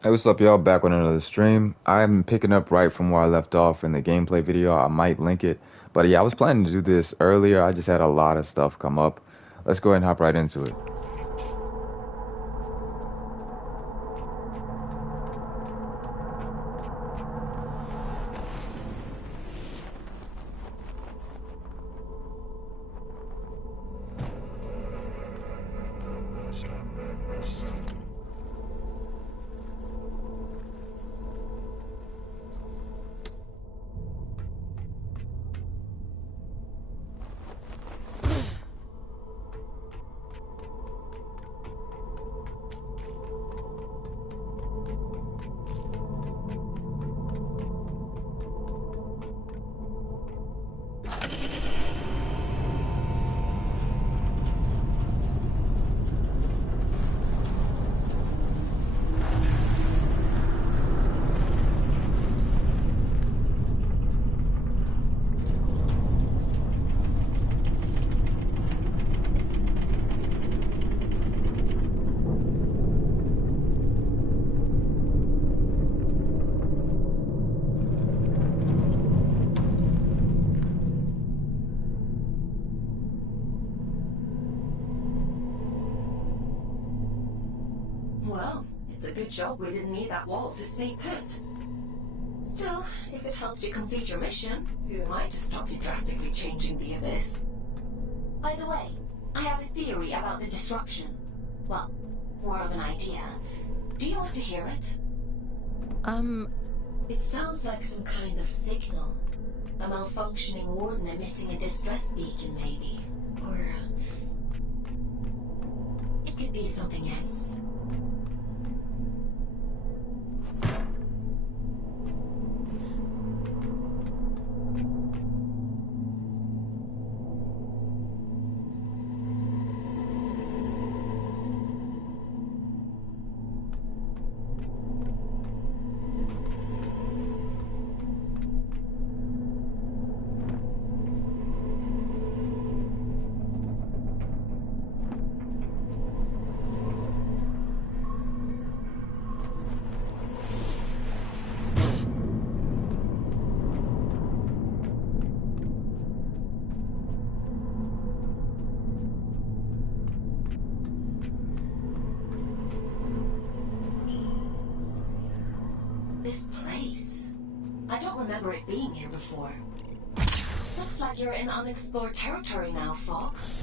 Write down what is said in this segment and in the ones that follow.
Hey, what's up, y'all? Back with another stream. I'm picking up right from where I left off in the gameplay video. I might link it. But yeah, I was planning to do this earlier. I just had a lot of stuff come up. Let's go ahead and hop right into it. Well, it's a good job we didn't need that wall to stay put. Still, if it helps you complete your mission, who am I to stop you drastically changing the abyss? By the way, I have a theory about the disruption. Well, more of an idea. Do you want to hear it? It sounds like some kind of signal. A malfunctioning warden emitting a distress beacon, maybe. Or... it could be something else. This place. I don't remember it being here before. Looks like you're in unexplored territory now, Fox.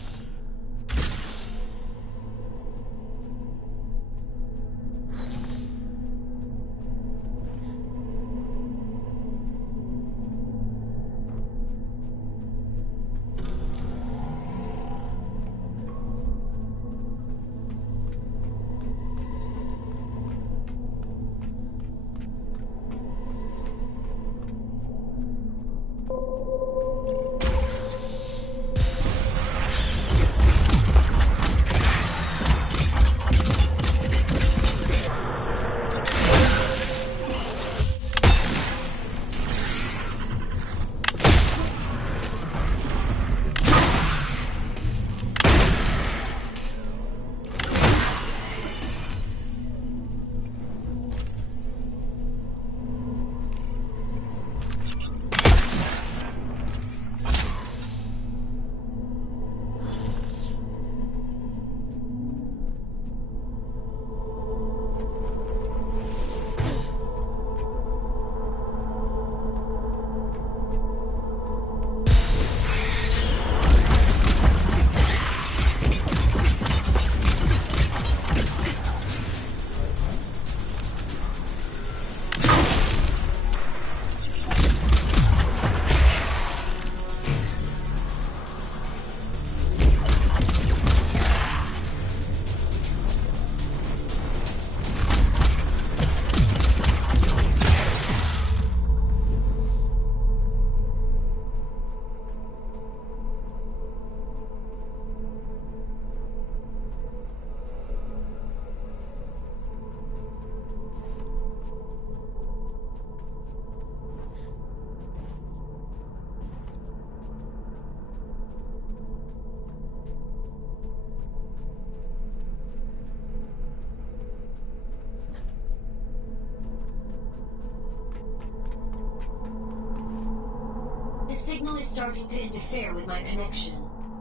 starting to interfere with my connection.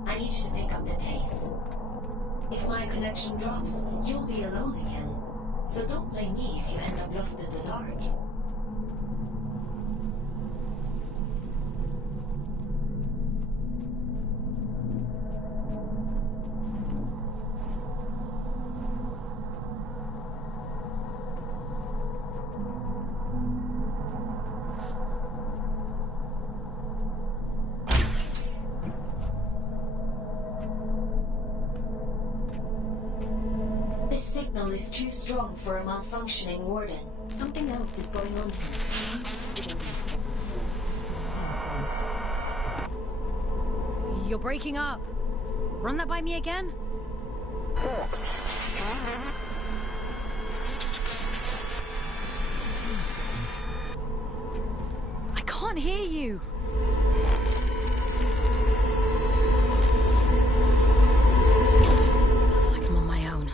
I need you to pick up the pace. If my connection drops, you'll be alone again. So don't blame me if you end up lost in the dark. This signal is too strong for a malfunctioning warden. Something else is going on here. You're breaking up. Run that by me again? I can't hear you. Looks like I'm on my own.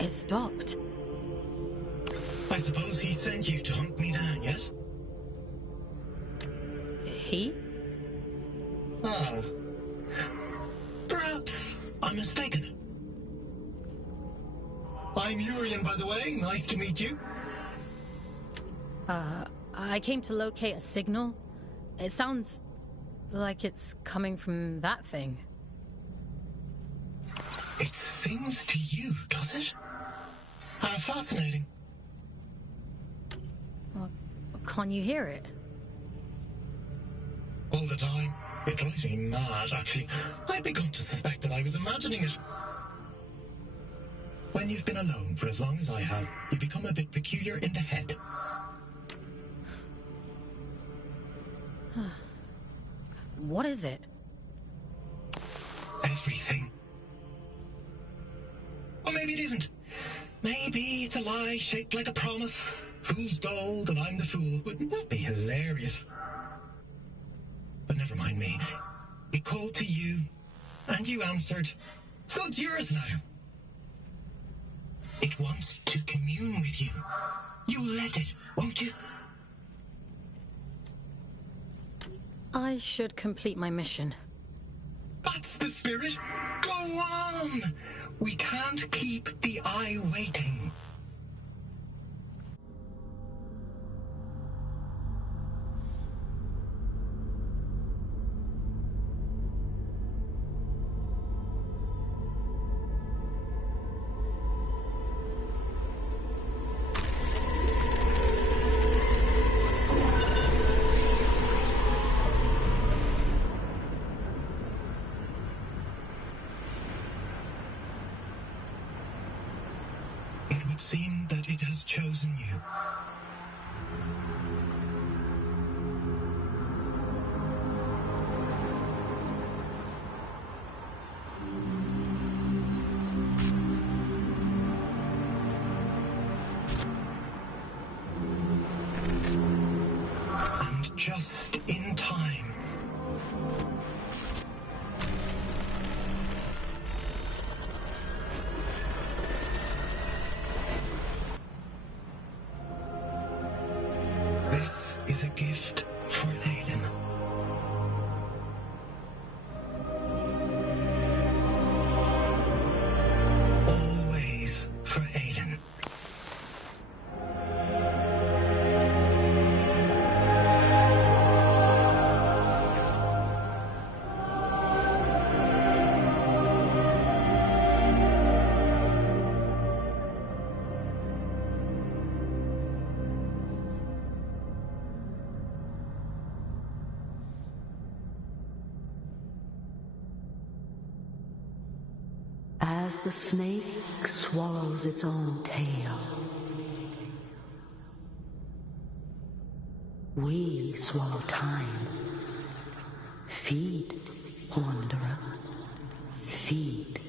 It stopped. I suppose he sent you to hunt me down, yes? He? Ah. Perhaps I'm mistaken. I'm Urian, by the way. Nice to meet you. I came to locate a signal. It sounds like it's coming from that thing. It sings to you, does it? How fascinating. Well, can't you hear it? All the time. It drives me mad, actually. I'd begun to suspect that I was imagining it. When you've been alone for as long as I have, you become a bit peculiar in the head. What is it? Everything. Or maybe it isn't. Maybe it's a lie shaped like a promise. Fool's gold and I'm the fool. Wouldn't that be hilarious? But never mind me. It called to you, and you answered. So it's yours now. It wants to commune with you. You'll let it, won't you? I should complete my mission. That's the spirit. Go on. We can't keep the eye waiting. It would seem that it has chosen you. just in time. This is a gift for Aiden. Always for Aiden. As the snake swallows its own tail, we swallow time. Feed, wanderer, feed.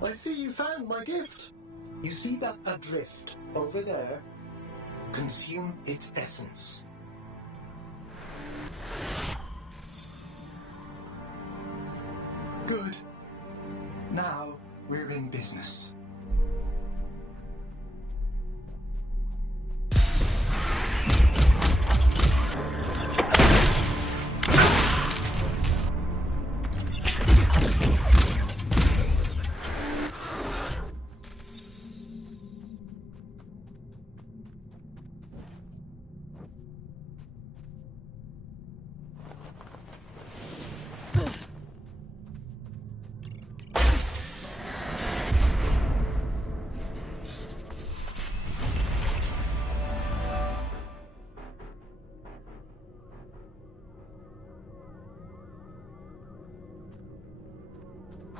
I see you found my gift. You see that adrift over there? Consume its essence. Good. Now we're in business.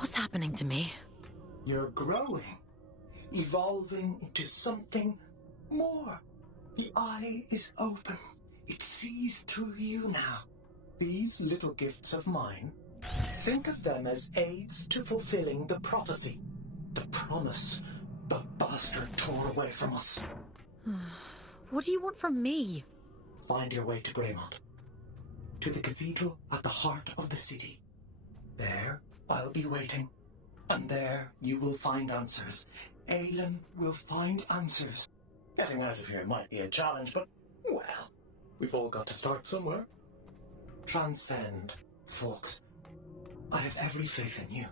What's happening to me? You're growing, evolving into something more. The eye is open. It sees through you now. These little gifts of mine, think of them as aids to fulfilling the prophecy, the promise the bastard tore away from us. What do you want from me? Find your way to Greymont, to the cathedral at the heart of the city. There, I'll be waiting, and there you will find answers. Aelin will find answers. Getting out of here might be a challenge, but, well, we've all got to start somewhere. Transcend, folks. I have every faith in you.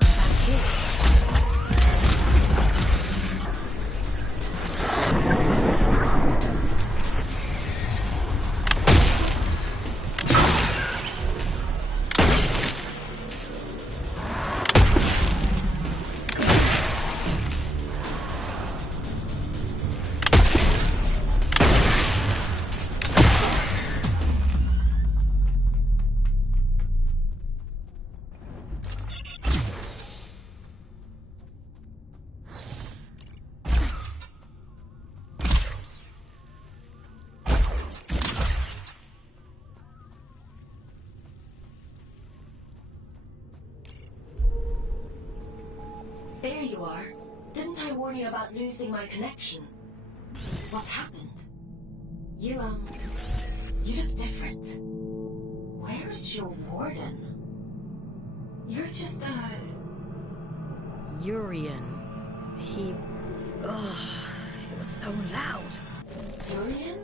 Back here. There you are. Didn't I warn you about losing my connection? What's happened? You look different. Where's your warden? You're just, Urian. He... Ugh, it was so loud. Durian?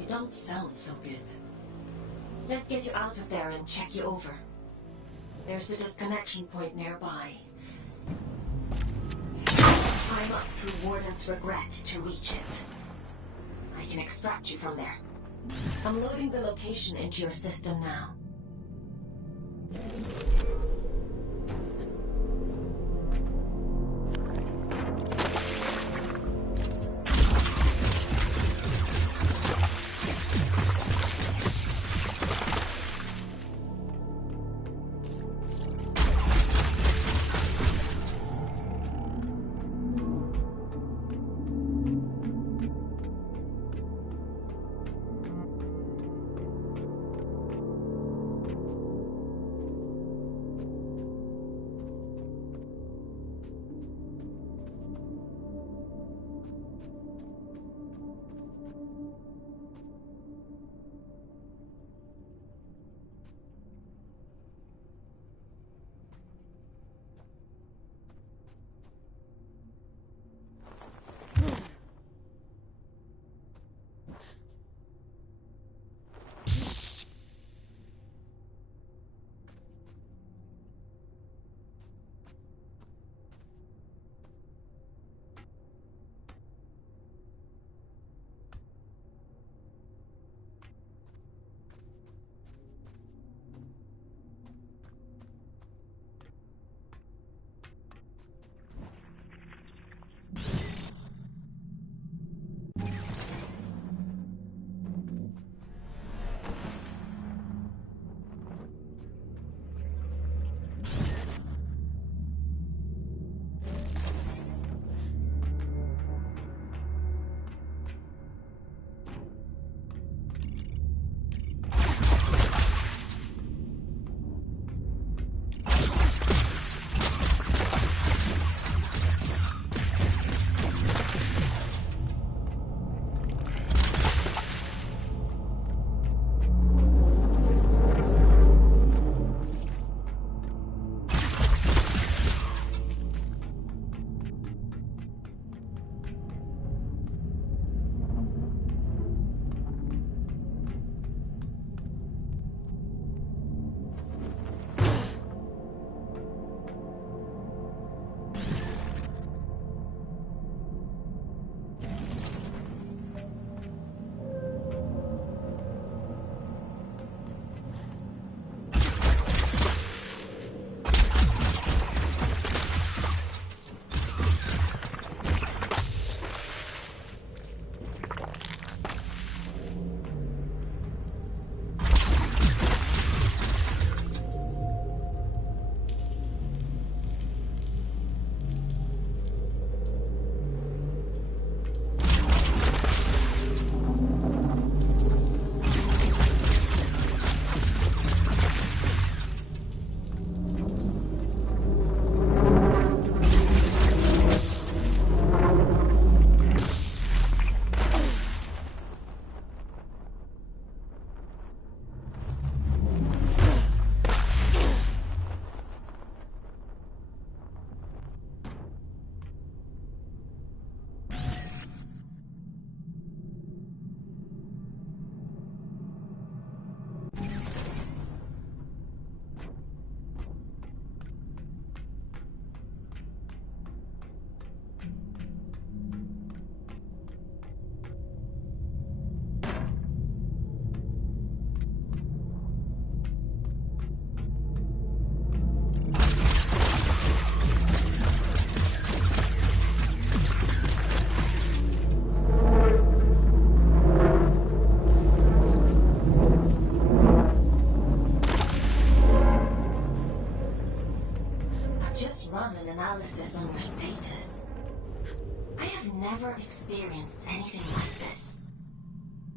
You don't sound so good. Let's get you out of there and check you over. There's a disconnection point nearby. Climb up through Warden's Regret to reach it. I can extract you from there. I'm loading the location into your system now.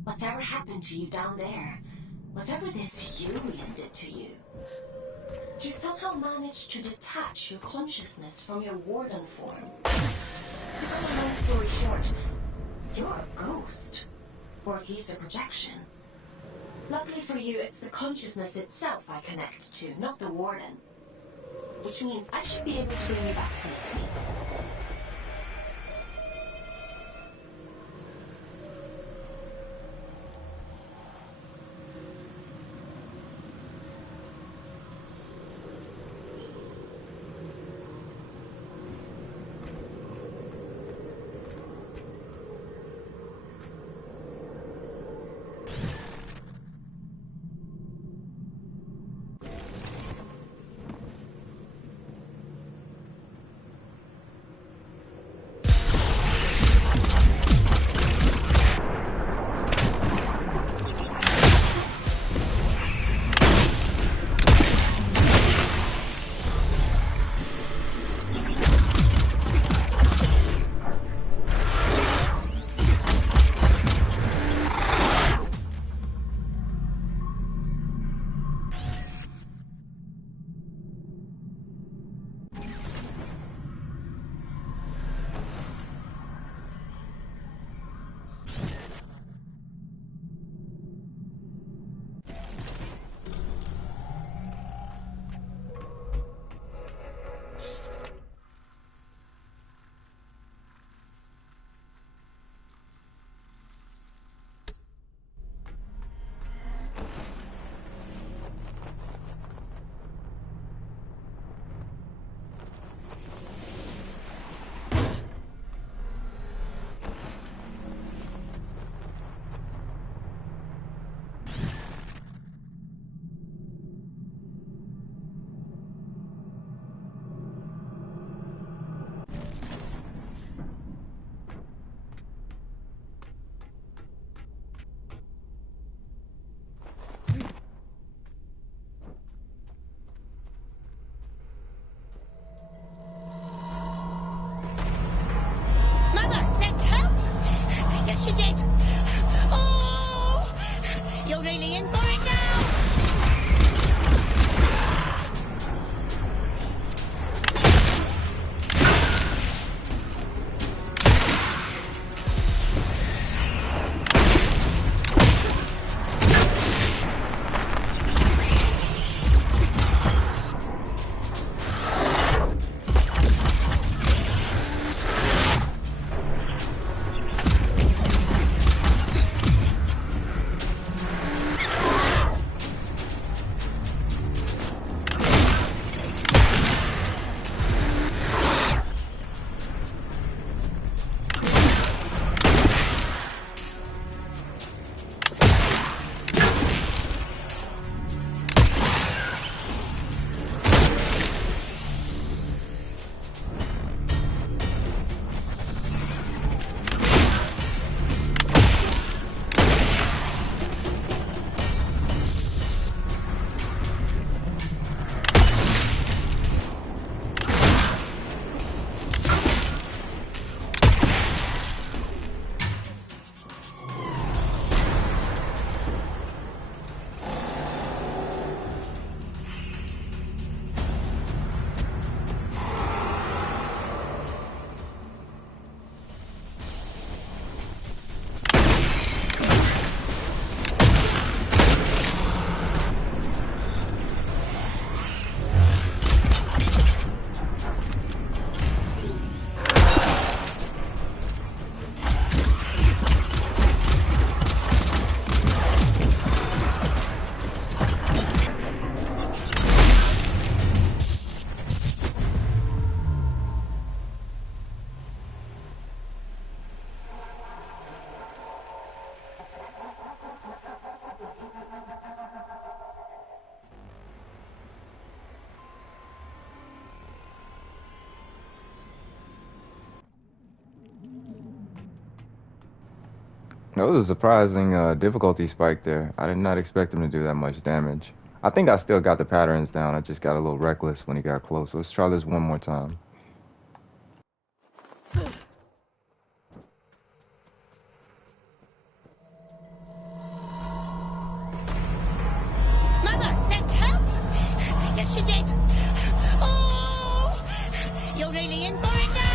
Whatever happened to you down there, whatever this Urian did to you, he somehow managed to detach your consciousness from your warden form. To cut a long story short, you're a ghost. Or at least a projection. Luckily for you, it's the consciousness itself I connect to, not the warden. Which means I should be able to bring you back safely. Mother sent help? Yes, she did. Oh! You're really in for it now? That was a surprising difficulty spike there. I did not expect him to do that much damage. I think I still got the patterns down. I just got a little reckless when he got close. Let's try this one more time. you did! Oh! You're nearly in for it now!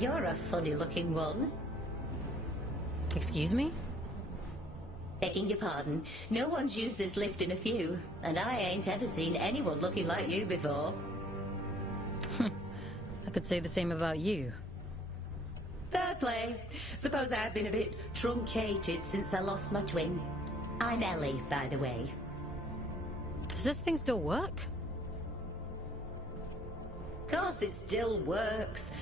you're a funny-looking one. Excuse me? Begging your pardon, no one's used this lift in a few, and I ain't ever seen anyone looking like you before. I could say the same about you. Fair play. Suppose I've been a bit truncated since I lost my twin. I'm Ellie, by the way. Does this thing still work? Of course it still works.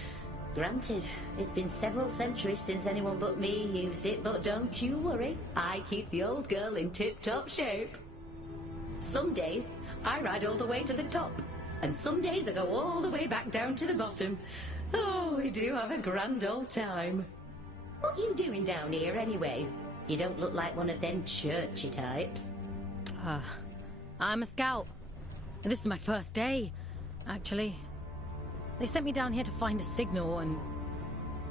Granted, it's been several centuries since anyone but me used it, but don't you worry. I keep the old girl in tip-top shape. Some days, I ride all the way to the top, and some days I go all the way back down to the bottom. Oh, we do have a grand old time. What you doing down here, anyway? You don't look like one of them churchy types. I'm a scout. And this is my first day, actually. They sent me down here to find a signal and...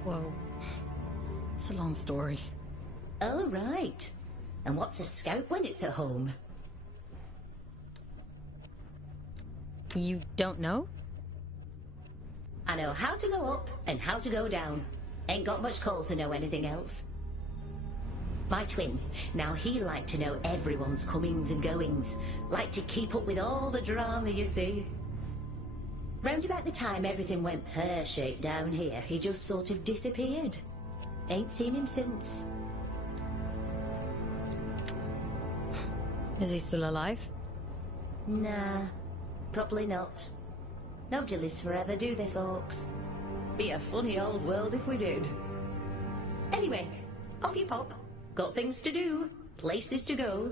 well... it's a long story. Oh, right. And what's a scout when it's at home? You don't know? I know how to go up and how to go down. Ain't got much call to know anything else. My twin, now he liked to know everyone's comings and goings. Liked to keep up with all the drama, you see. Round about the time everything went pear-shaped down here, he just sort of disappeared. Ain't seen him since. Is he still alive? Nah, probably not. Nobody lives forever, do they, folks? Be a funny old world if we did. Anyway, off you pop. Got things to do, places to go.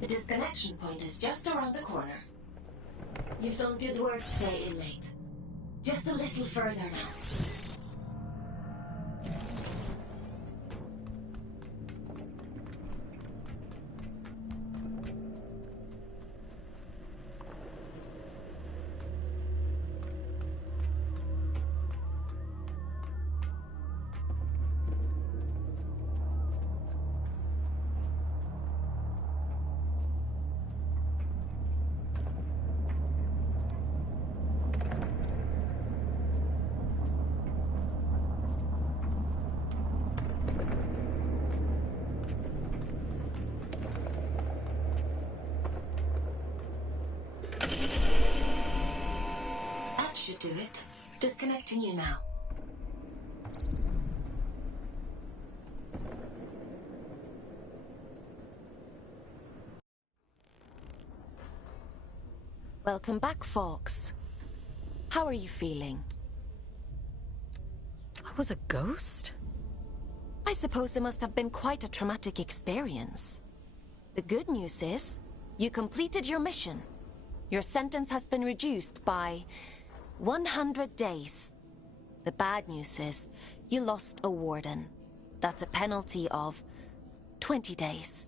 The disconnection point is just around the corner. You've done good work today, inmate. Just a little further now. Should do it. Disconnecting you now. Welcome back, Fox. How are you feeling? I was a ghost? I suppose it must have been quite a traumatic experience. The good news is, you completed your mission. Your sentence has been reduced by 100 days. The bad news is, you lost a warden. That's a penalty of 20 days.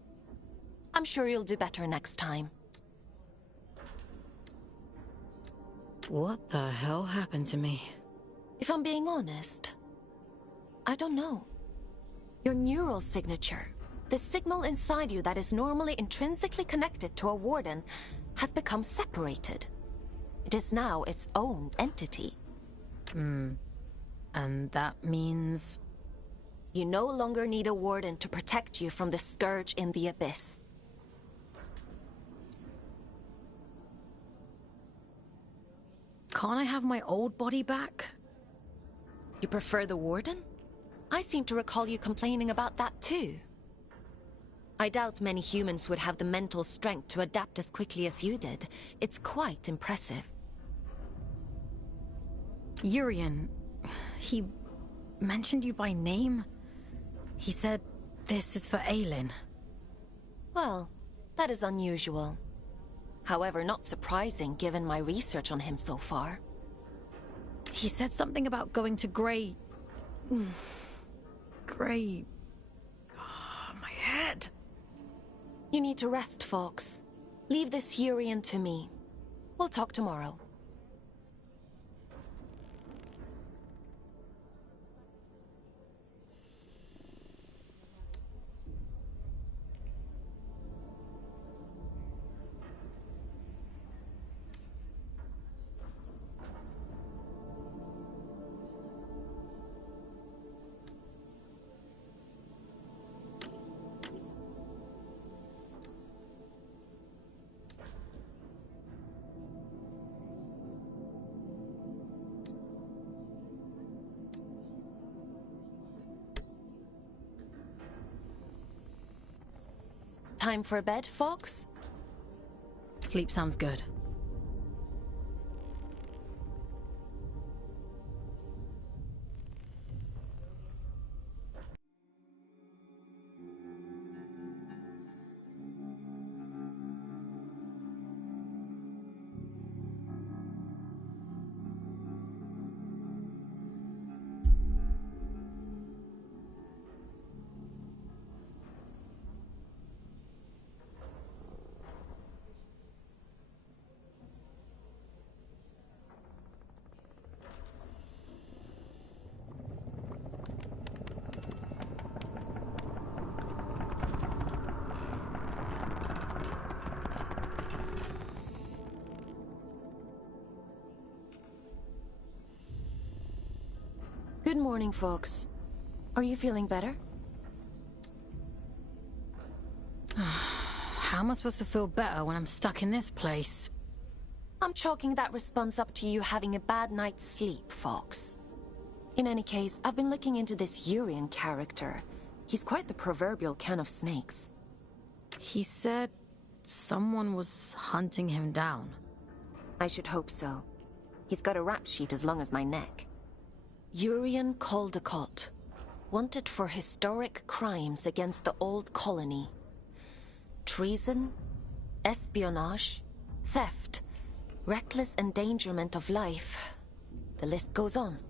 I'm sure you'll do better next time. What the hell happened to me? If I'm being honest, I don't know. Your neural signature, the signal inside you that is normally intrinsically connected to a warden, has become separated. It is now its own entity. And that means... You no longer need a warden to protect you from the scourge in the abyss. Can't I have my old body back? You prefer the warden? I seem to recall you complaining about that too. I doubt many humans would have the mental strength to adapt as quickly as you did. It's quite impressive. Urian, he mentioned you by name. He said this is for Aelin. Well, that is unusual. However, not surprising given my research on him so far. He said something about going to Grey... Grey... Oh, my head. You need to rest, Fox. Leave this Urian to me. We'll talk tomorrow. Time for bed, Fox? Sleep sounds good. Good morning, Fox. Are you feeling better? How am I supposed to feel better when I'm stuck in this place? I'm chalking that response up to you having a bad night's sleep, Fox. In any case, I've been looking into this Urian character. He's quite the proverbial can of snakes. He said someone was hunting him down. I should hope so. He's got a rap sheet as long as my neck. Urian Caldecott, wanted for historic crimes against the old colony. Treason, espionage, theft, reckless endangerment of life. The list goes on.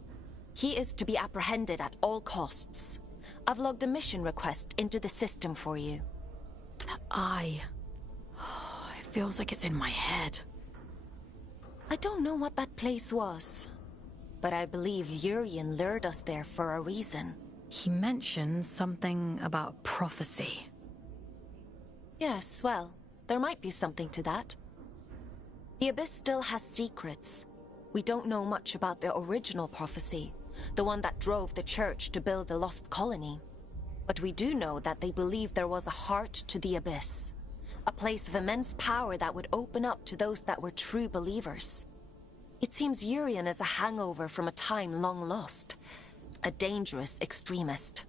He is to be apprehended at all costs. I've logged a mission request into the system for you. That eye... It feels like it's in my head. I don't know what that place was, but I believe Urian lured us there for a reason. He mentioned something about prophecy. Yes, well, there might be something to that. The Abyss still has secrets. We don't know much about the original prophecy, the one that drove the Church to build the lost colony. But we do know that they believed there was a heart to the Abyss, a place of immense power that would open up to those that were true believers. It seems Urian is a hangover from a time long lost, a dangerous extremist.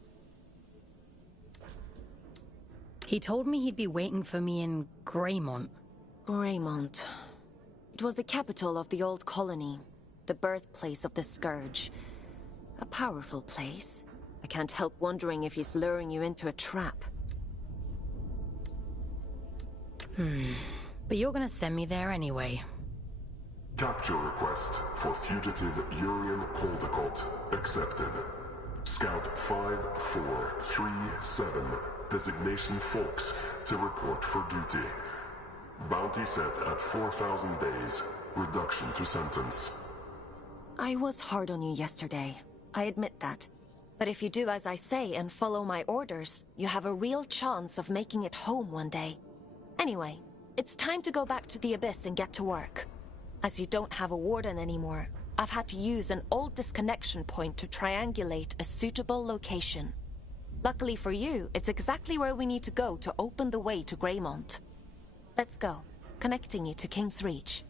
He told me he'd be waiting for me in Greymont. Greymont. It was the capital of the old colony, the birthplace of the Scourge. A powerful place. I can't help wondering if he's luring you into a trap. But you're gonna send me there anyway. Capture request for fugitive Urian Coldicult accepted. Scout 5437, designation Fox, to report for duty. Bounty set at 4,000 days. Reduction to sentence. I was hard on you yesterday. I admit that. But if you do as I say and follow my orders, you have a real chance of making it home one day. Anyway, it's time to go back to the Abyss and get to work. As you don't have a warden anymore, I've had to use an old disconnection point to triangulate a suitable location. Luckily for you, it's exactly where we need to go to open the way to Greymont. Let's go, connecting you to King's Reach.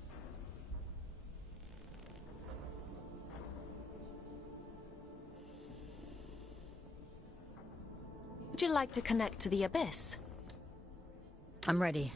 Would you like to connect to the Abyss? I'm ready.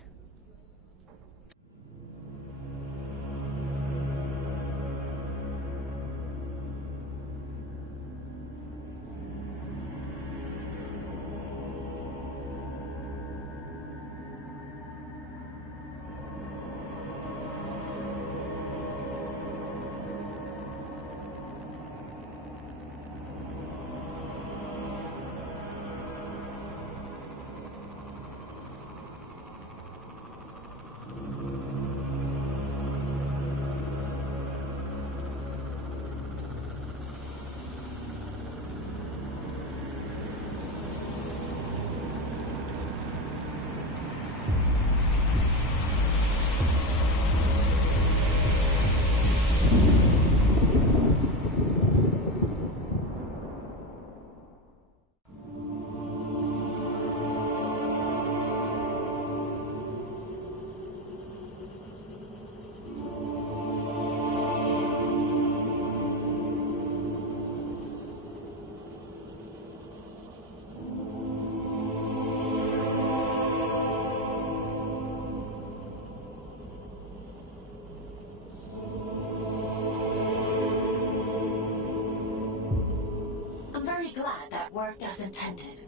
Glad that worked as intended.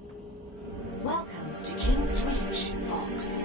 Welcome to King's Reach, Fox.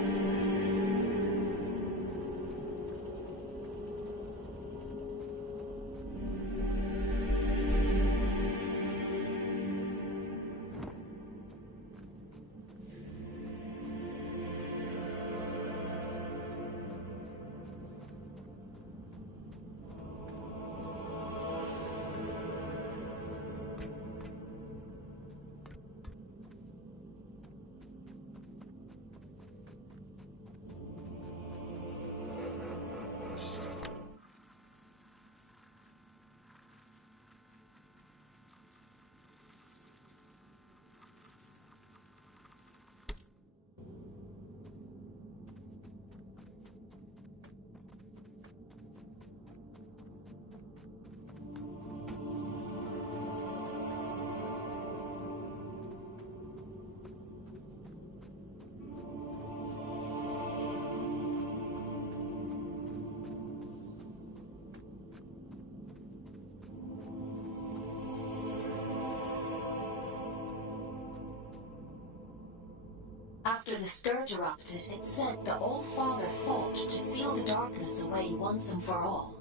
After the Scourge erupted, it said the All-Father fought to seal the darkness away once and for all.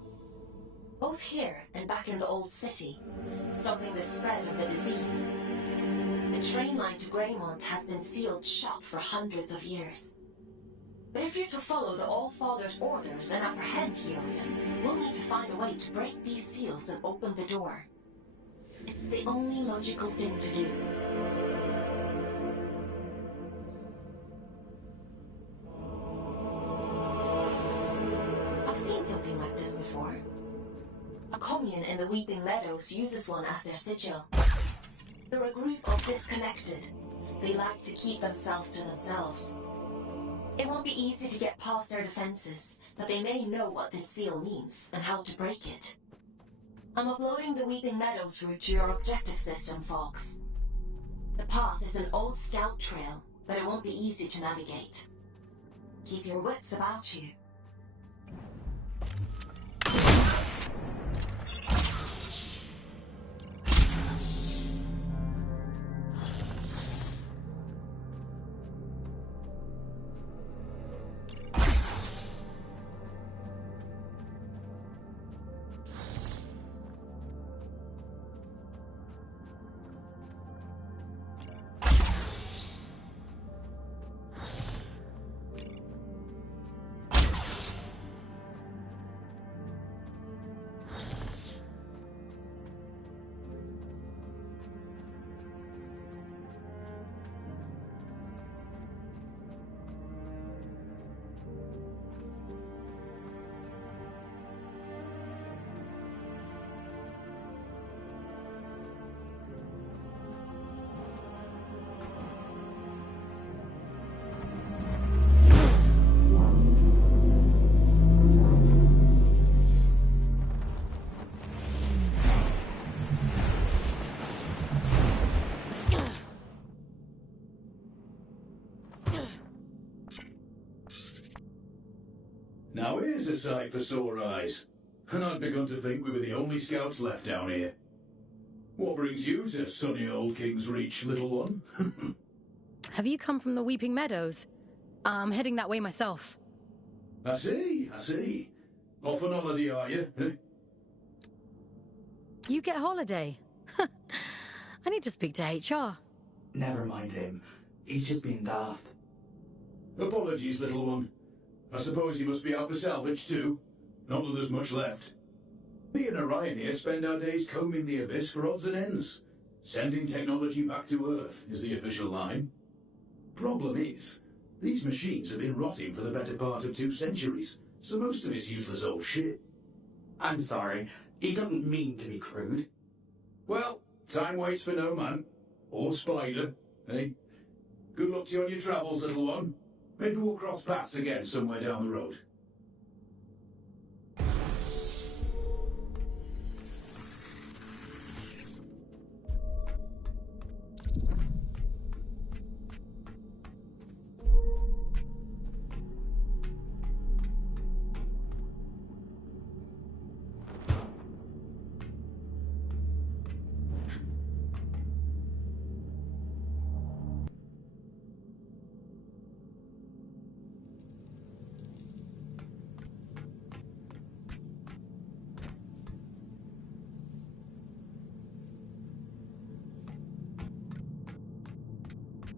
Both here and back in the Old City, stopping the spread of the disease. The train line to Greymont has been sealed shut for hundreds of years. But if you're to follow the All-Father's orders and apprehend Urian, we'll need to find a way to break these seals and open the door. It's the only logical thing to do. I've seen something like this before. A commune in the Weeping Meadows uses one as their sigil. They're a group of disconnected. They like to keep themselves to themselves. It won't be easy to get past their defenses, but they may know what this seal means and how to break it. I'm uploading the Weeping Meadows route to your objective system, Fox. The path is an old scout trail, but it won't be easy to navigate. Keep your wits about you. Now here's a sight for sore eyes. And I'd begun to think we were the only scouts left down here. What brings you to sunny old King's Reach, little one? Have you come from the Weeping Meadows? I'm heading that way myself. I see. Off on holiday, are you? You get holiday? I need to speak to HR. Never mind him. He's just being daft. Apologies, little one. I suppose you must be out for salvage too. Not that there's much left. Me and Orion here spend our days combing the abyss for odds and ends. Sending technology back to Earth is the official line. Problem is, these machines have been rotting for the better part of 2 centuries, so most of it's useless old shit. I'm sorry. He doesn't mean to be crude. Well, time waits for no man. Or spider, eh? Good luck to you on your travels, little one. Maybe we'll cross paths again somewhere down the road.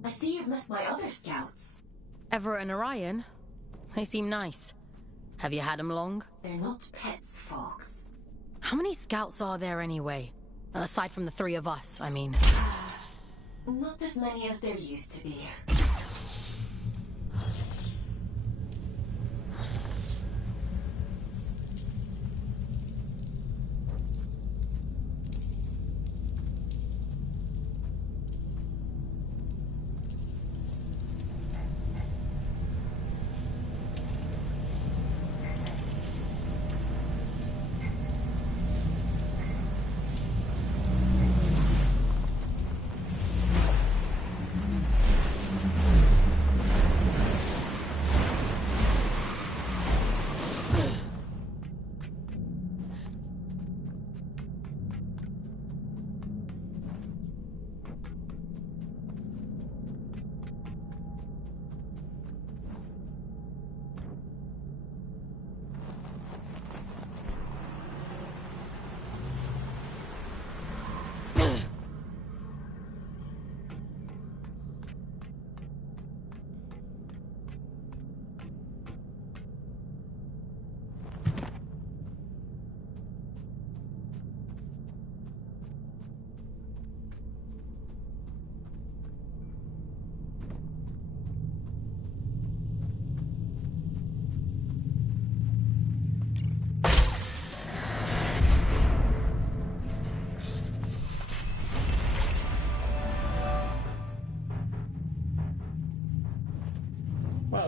I see you've met my other scouts. Everett and Orion? They seem nice. Have you had them long? They're not pets, Fox. How many scouts are there anyway? Aside from the 3 of us, I mean. Not as many as there used to be.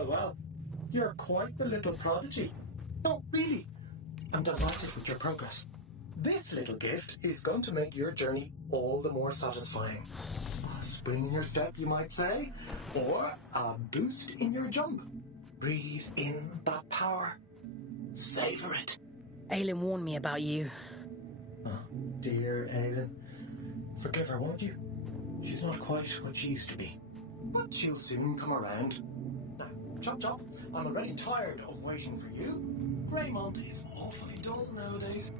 Well, you're quite the little prodigy. No, really. I'm delighted with your progress. This little gift is going to make your journey all the more satisfying. A spring in your step, you might say, or a boost in your jump. Breathe in that power. Savor it. Aylin warned me about you. Oh, dear Aiden. Forgive her, won't you? She's not quite what she used to be. But she'll soon come around. Now, chop chop, I'm already tired of waiting for you. Greymont is awfully dull nowadays.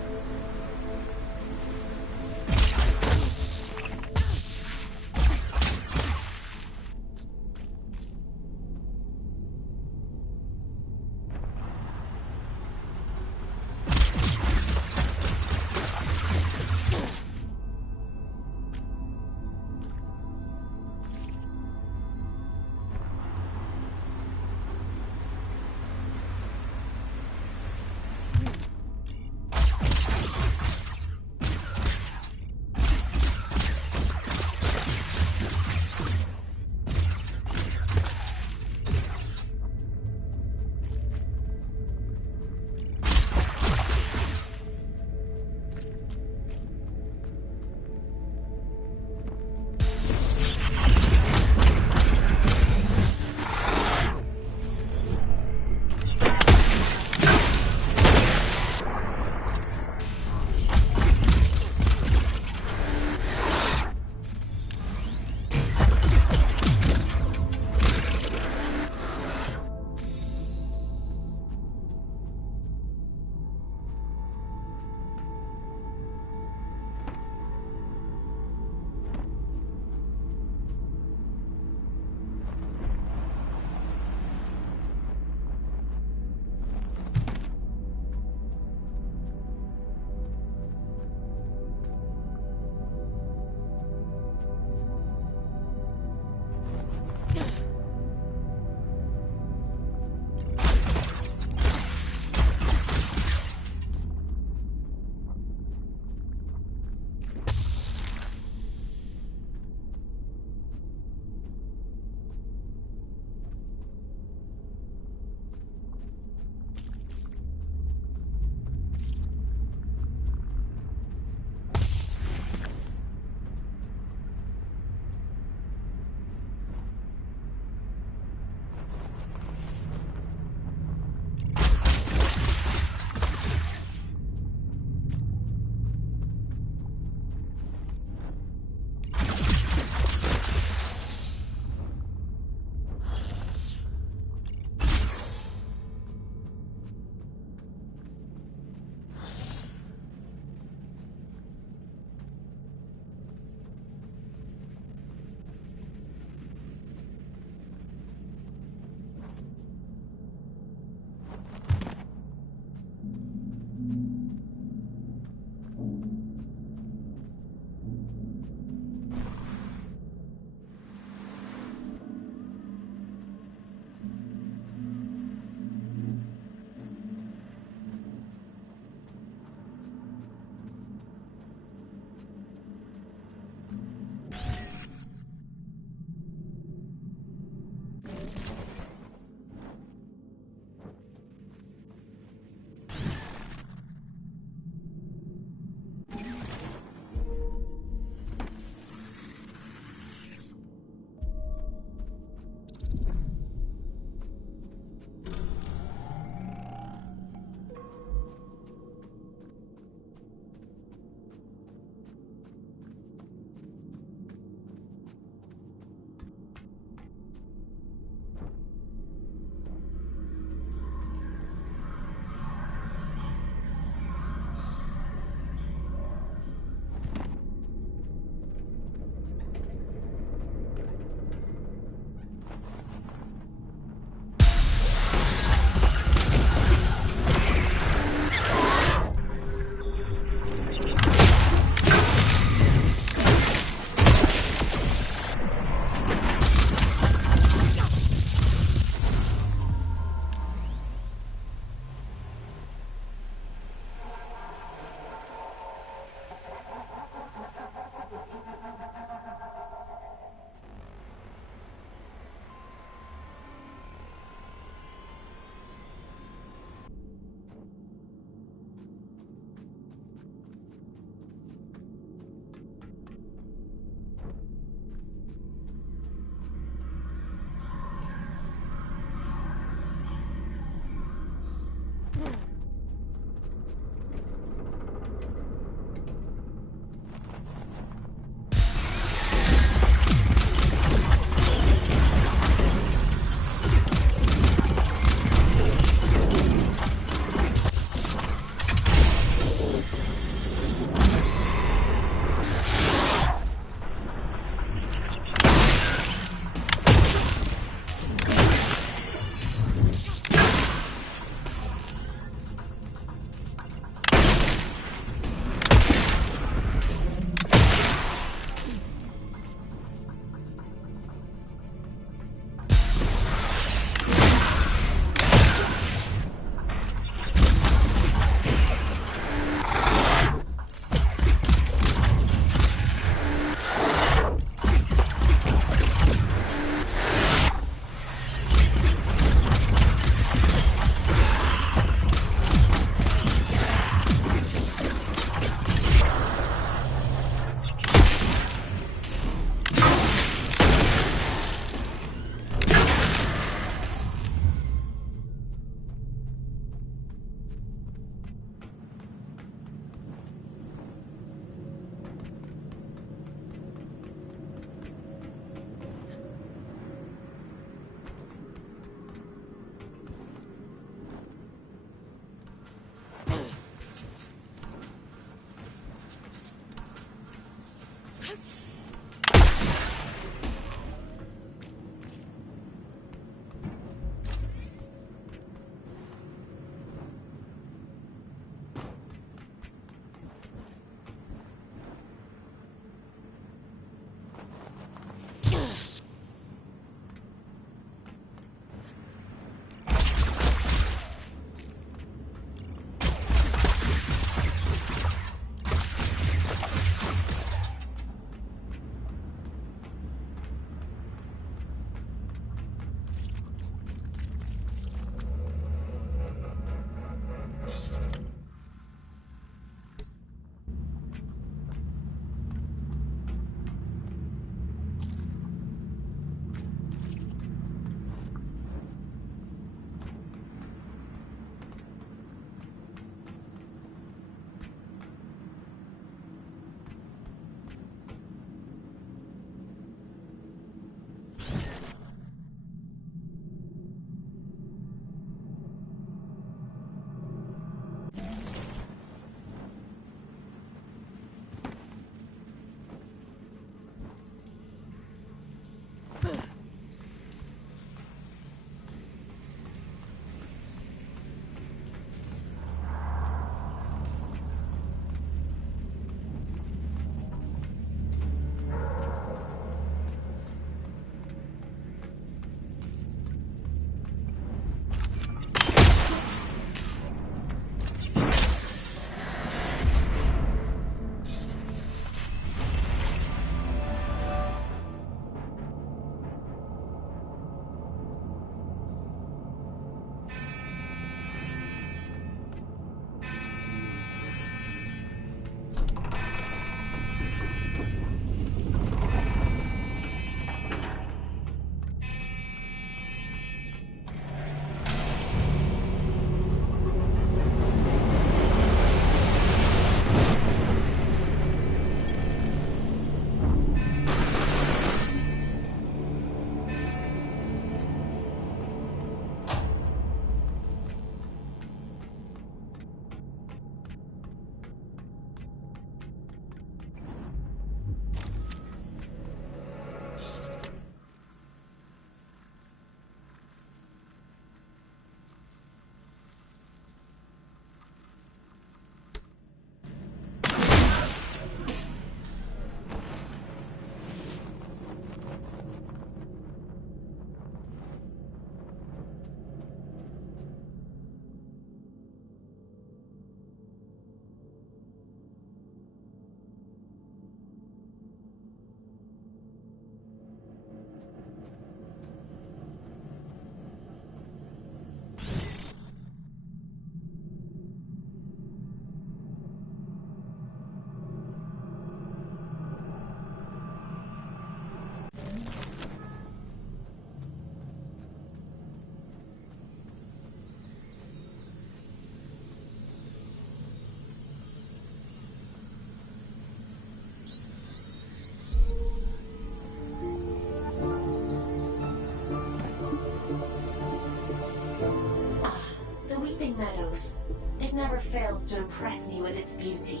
Weeping Meadows. It never fails to impress me with its beauty.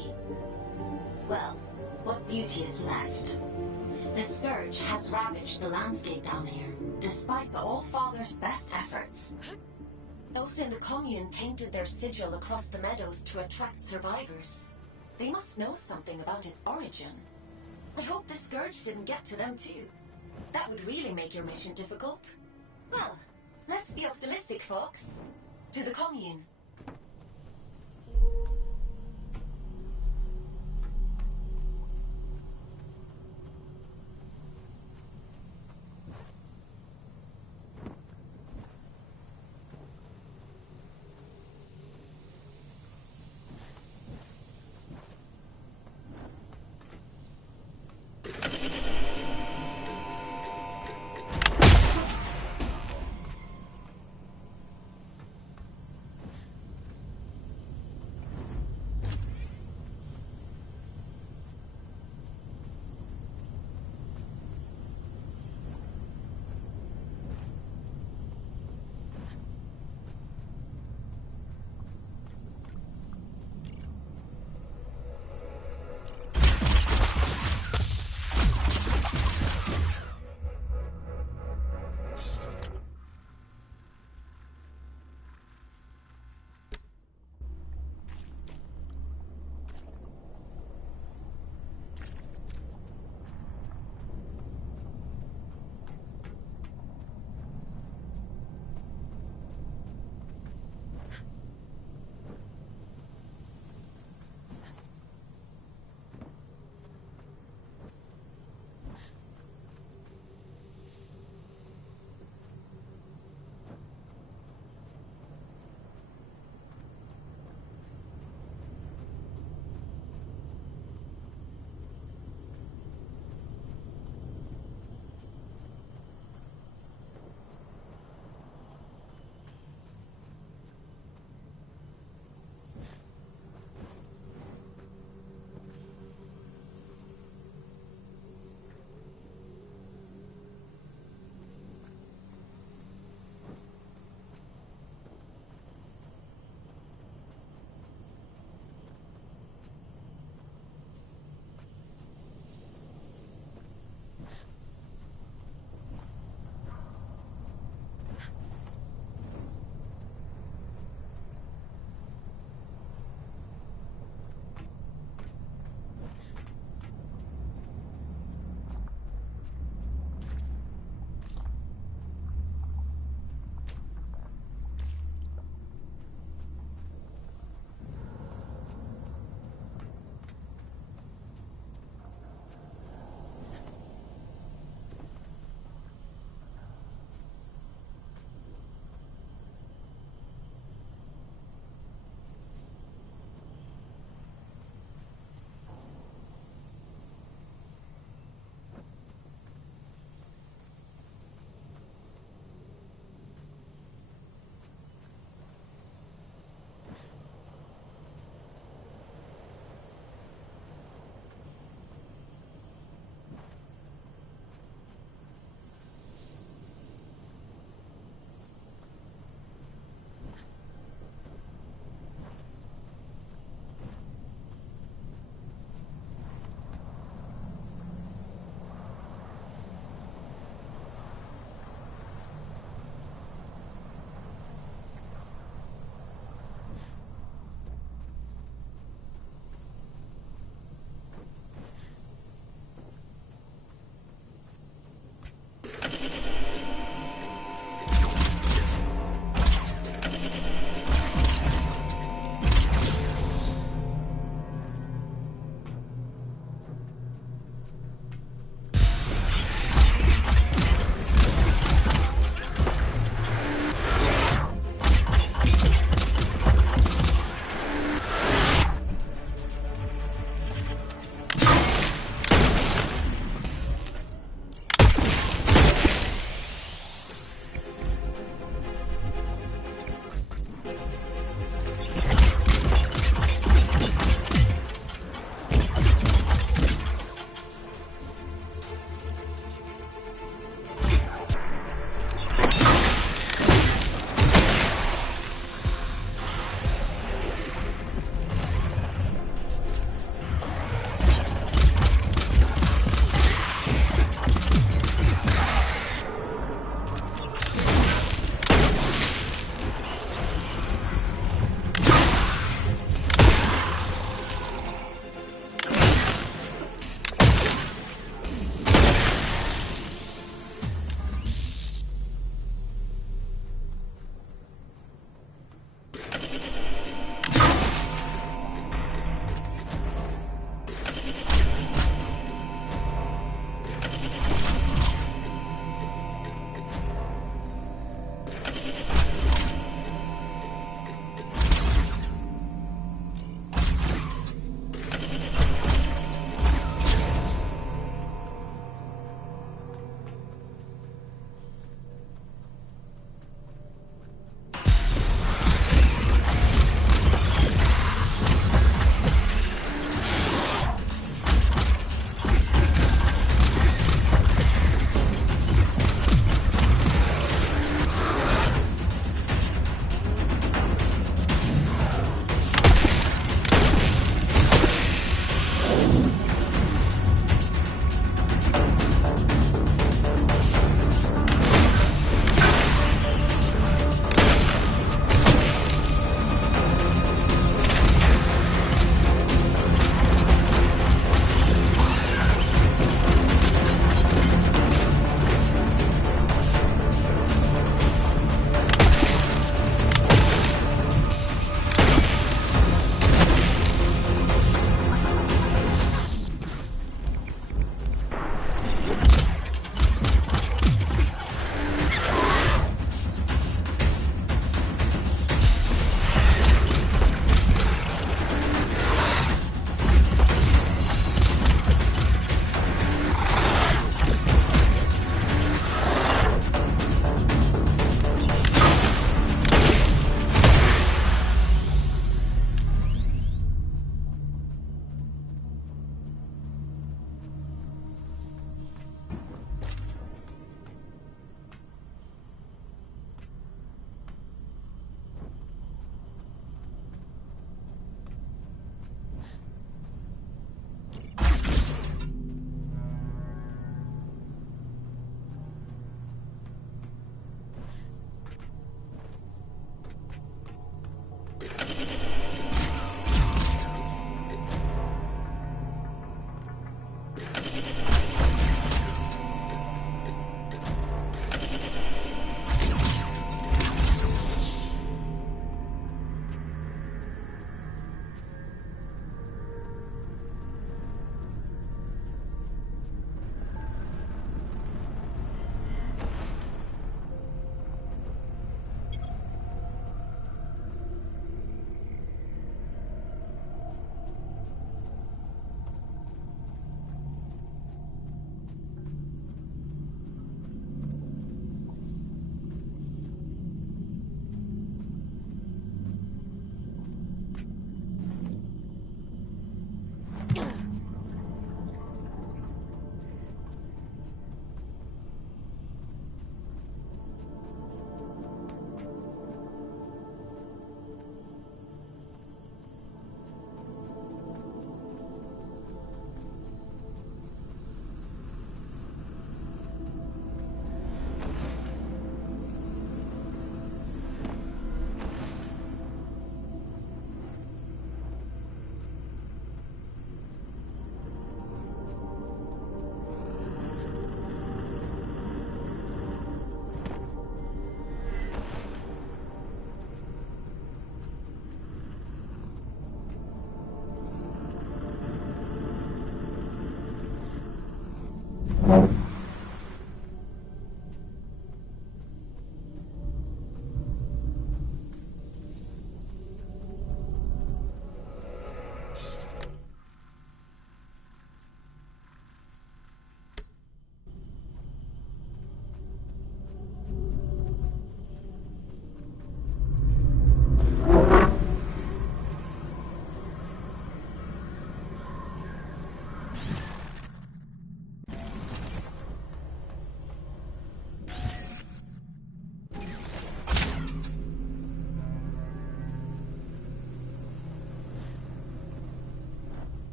Well, what beauty is left? The Scourge has ravaged the landscape down here, despite the All-Father's best efforts. Those in the commune painted their sigil across the meadows to attract survivors. They must know something about its origin. I hope the Scourge didn't get to them too. That would really make your mission difficult. Well, let's be optimistic, folks. To the commune.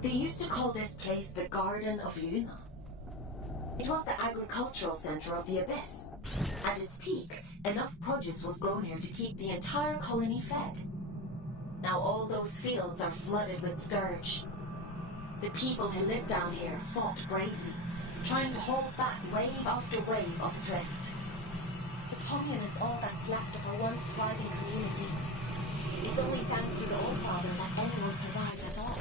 They used to call this place the Garden of Luna. It was the agricultural center of the Abyss. At its peak, enough produce was grown here to keep the entire colony fed. Now all those fields are flooded with scourge. The people who live down here fought bravely, trying to hold back wave after wave of drift. The Tongan is all that's left of our once thriving community. It's only thanks to the Allfather that anyone survived at all.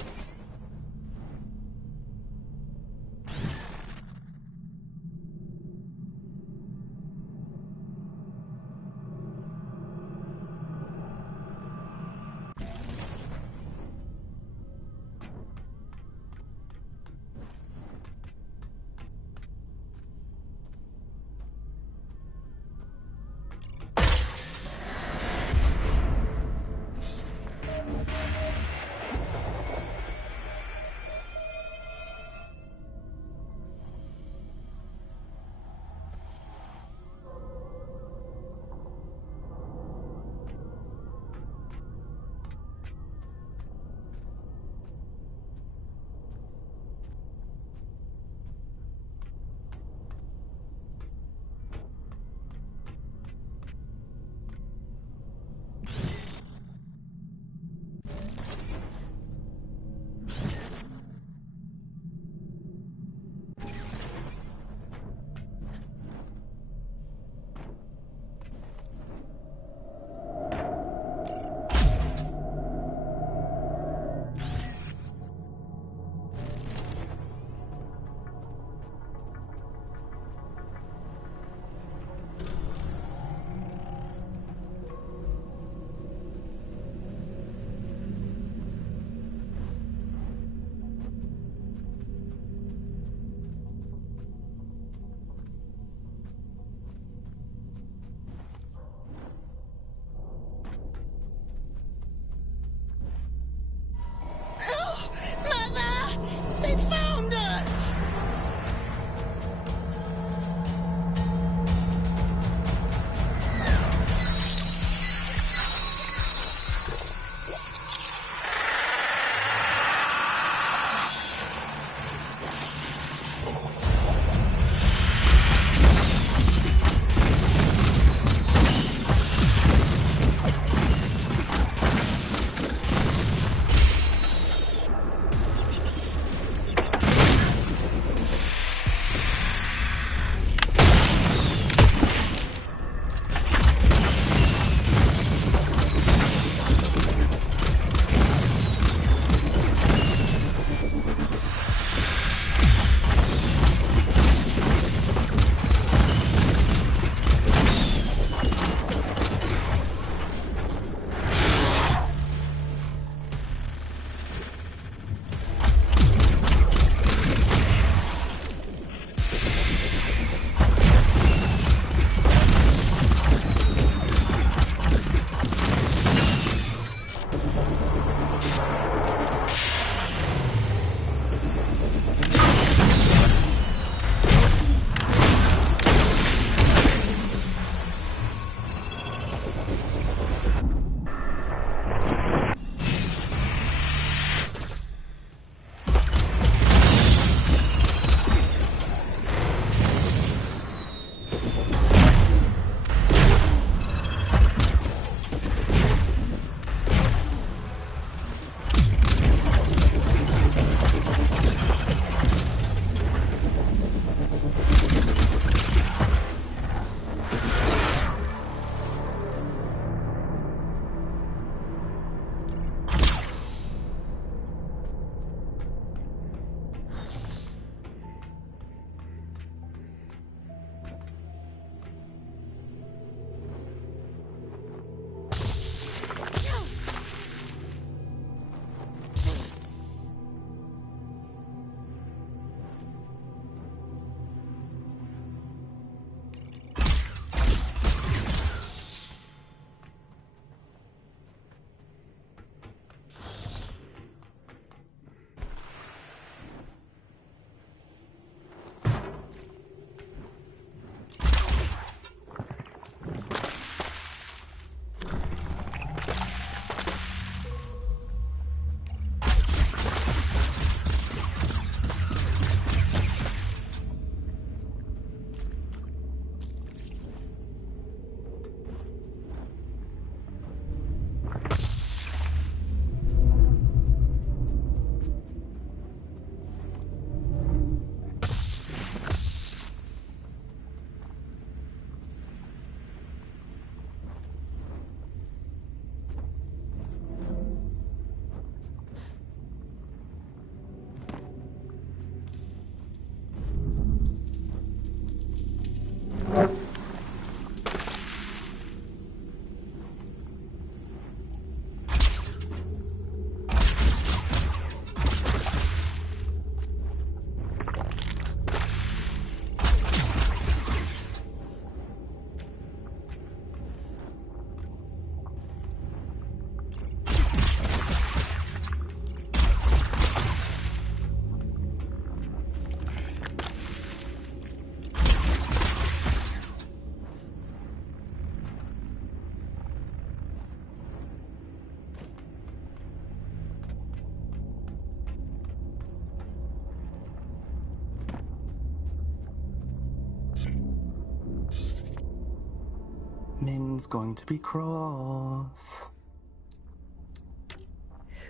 Min's going to be cross.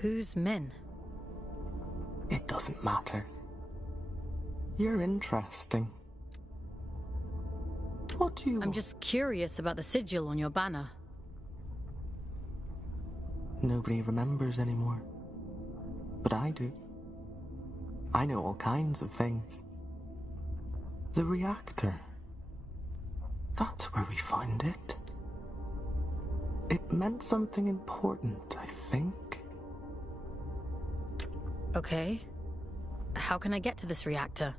Who's Min? It doesn't matter. You're interesting. What do you... I'm just curious about the sigil on your banner. Nobody remembers anymore. But I do. I know all kinds of things. The reactor. That's where we found it. It meant something important, I think. Okay. How can I get to this reactor?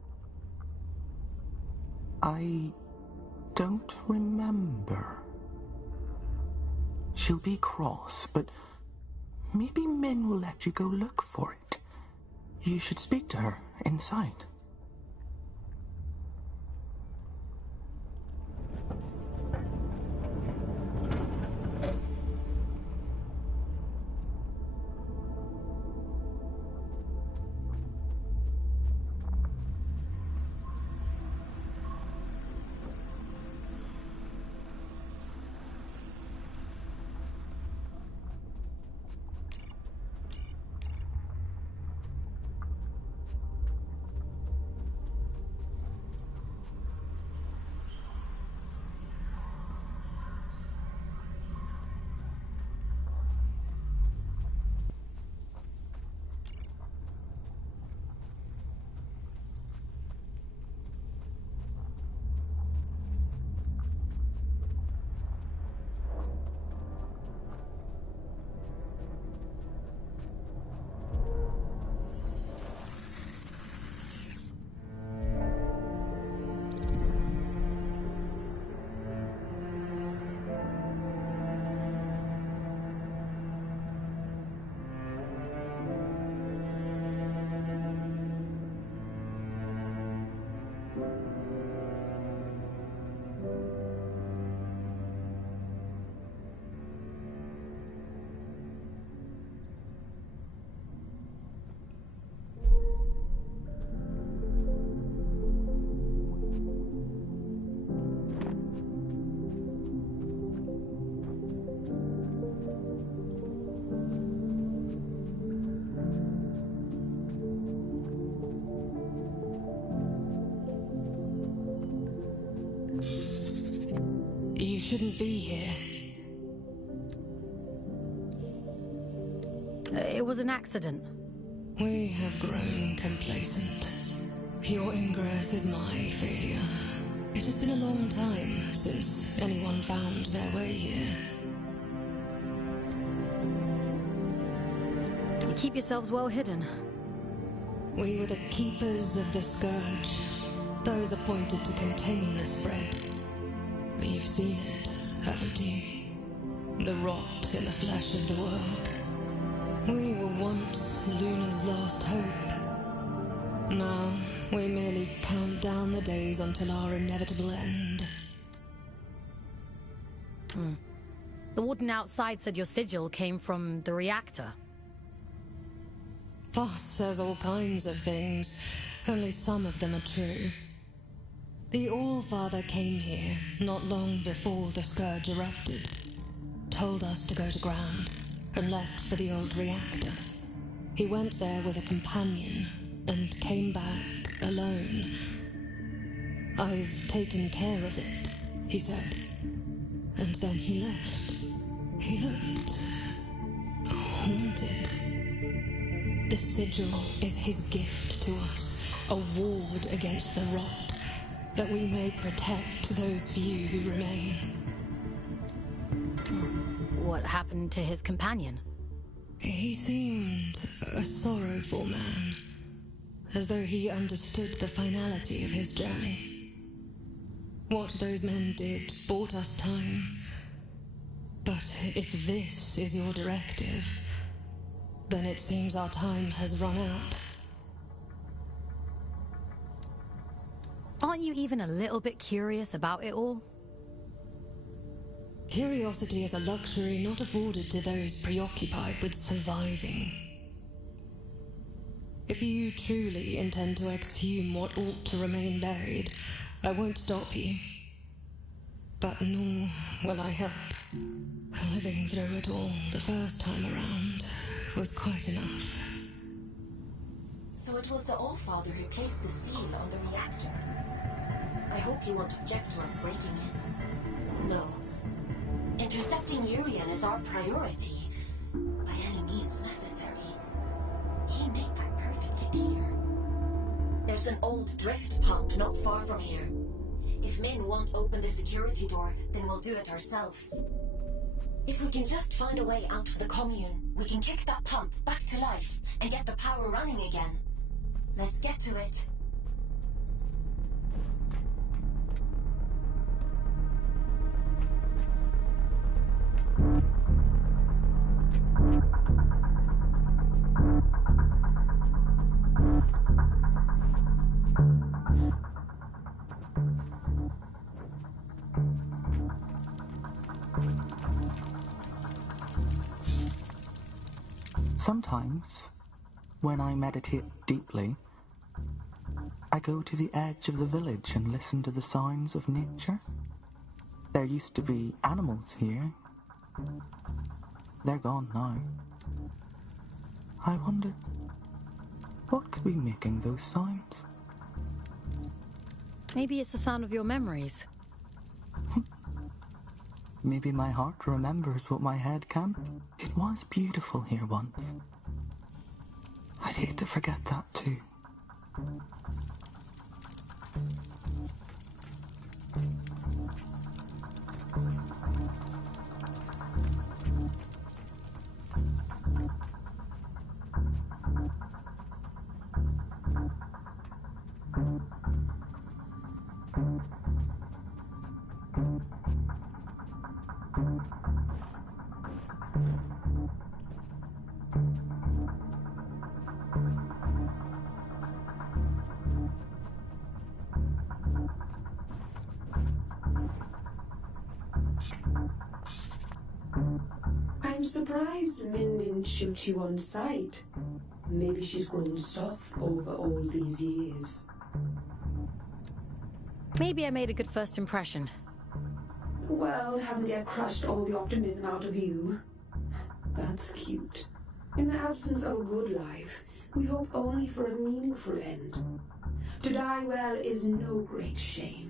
I don't remember. She'll be cross, but maybe Min will let you go look for it. You should speak to her inside. You shouldn't be here. It was an accident. We have grown complacent. Your ingress is my failure. It has been a long time since anyone found their way here. You keep yourselves well hidden. We were the keepers of the Scourge, those appointed to contain the spread. You've seen it, haven't you? The rot in the flesh of the world. We were once Luna's last hope. Now, we merely count down the days until our inevitable end. The warden outside said your sigil came from the reactor. Voss says all kinds of things, only some of them are true. The All-Father came here not long before the Scourge erupted, told us to go to ground, and left for the old reactor. He went there with a companion, and came back alone. I've taken care of it, he said. And then he left. He looked haunted. The sigil is his gift to us, a ward against the rot, that we may protect those few who remain. What happened to his companion? He seemed a sorrowful man, as though he understood the finality of his journey. What those men did bought us time. But if this is your directive, then it seems our time has run out. Aren't you even a little bit curious about it all? Curiosity is a luxury not afforded to those preoccupied with surviving. If you truly intend to exhume what ought to remain buried, I won't stop you. but nor will I help. Living through it all the first time around was quite enough. So it was the Allfather who placed the seal on the reactor. I hope you won't object to us breaking it. No. Intercepting Urian is our priority, by any means necessary. He made that perfectly clear. There's an old drift pump not far from here. If Min won't open the security door, then we'll do it ourselves. If we can just find a way out of the commune, we can kick that pump back to life and get the power running again. Let's get to it. Sometimes, when I meditate deeply, I go to the edge of the village and listen to the sounds of nature. There used to be animals here. They're gone now. I wonder, what could be making those sounds? Maybe it's the sound of your memories. Maybe my heart remembers what my head can't. It was beautiful here once. I'd hate to forget that too. I'm surprised Min didn't shoot you on sight. Maybe she's grown soft over all these years. Maybe I made a good first impression. The world hasn't yet crushed all the optimism out of you. That's cute. In the absence of a good life, we hope only for a meaningful end. To die well is no great shame.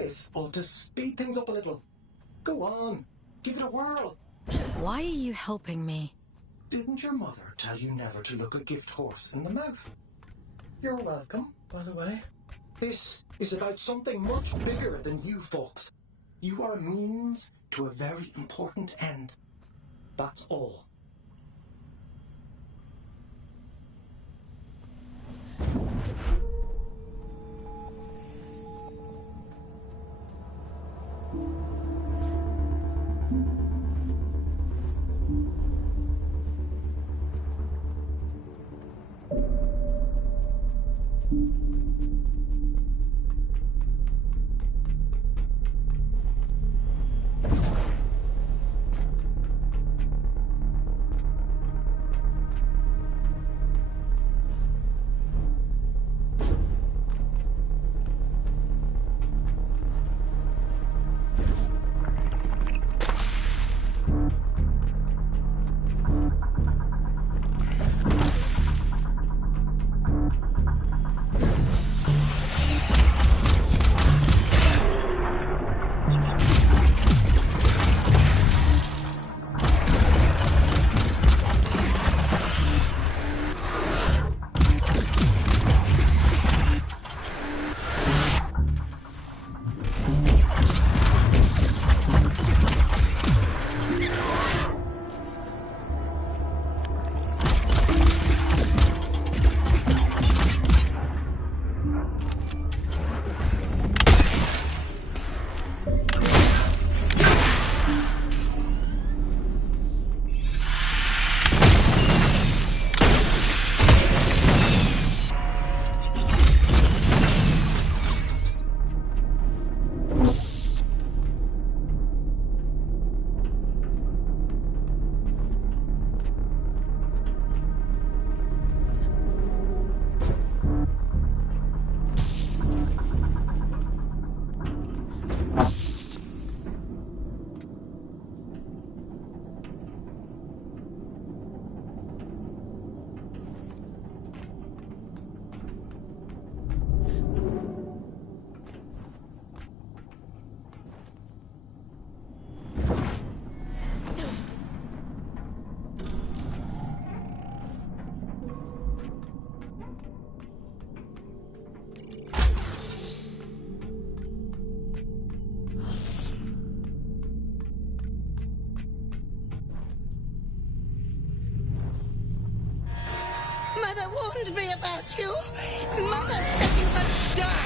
This ought to speed things up a little. Go on, give it a whirl. Why are you helping me? Didn't your mother tell you never to look a gift horse in the mouth? You're welcome, by the way. This is about something much bigger than you folks. You are a means to a very important end. That's all. Mother warned me about you. Mother said you must die.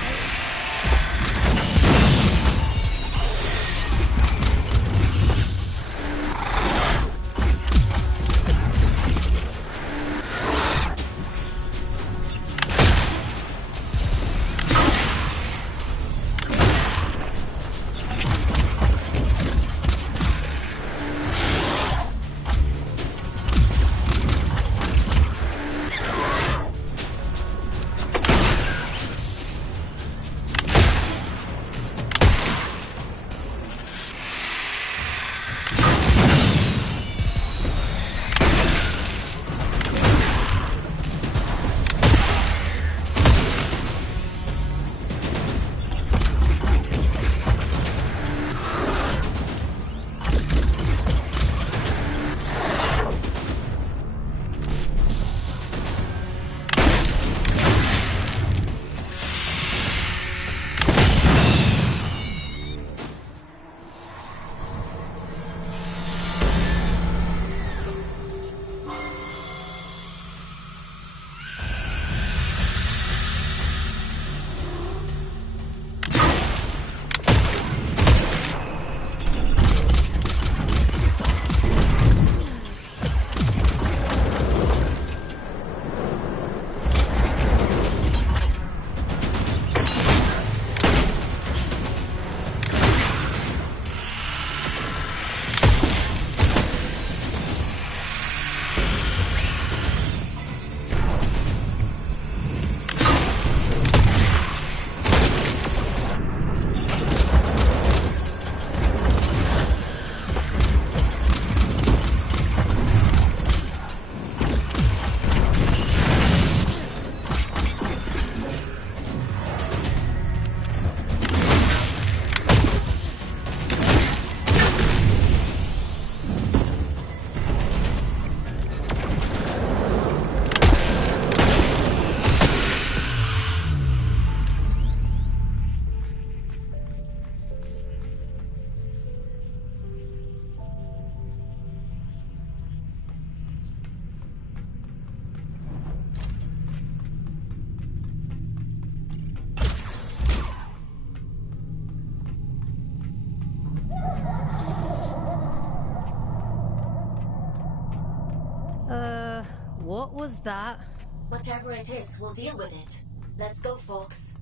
What was that? Whatever it is, we'll deal with it. Let's go, folks.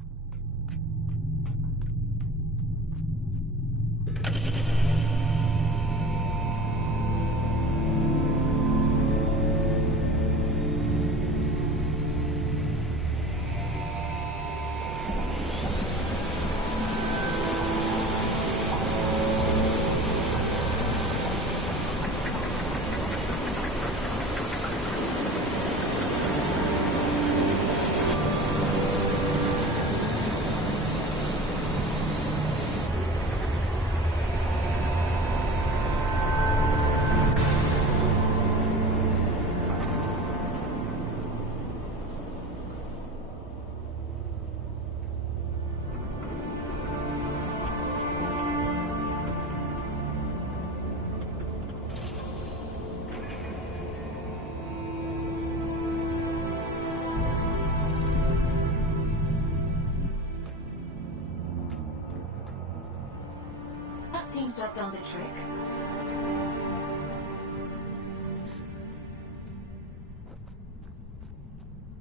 That seems to have done the trick.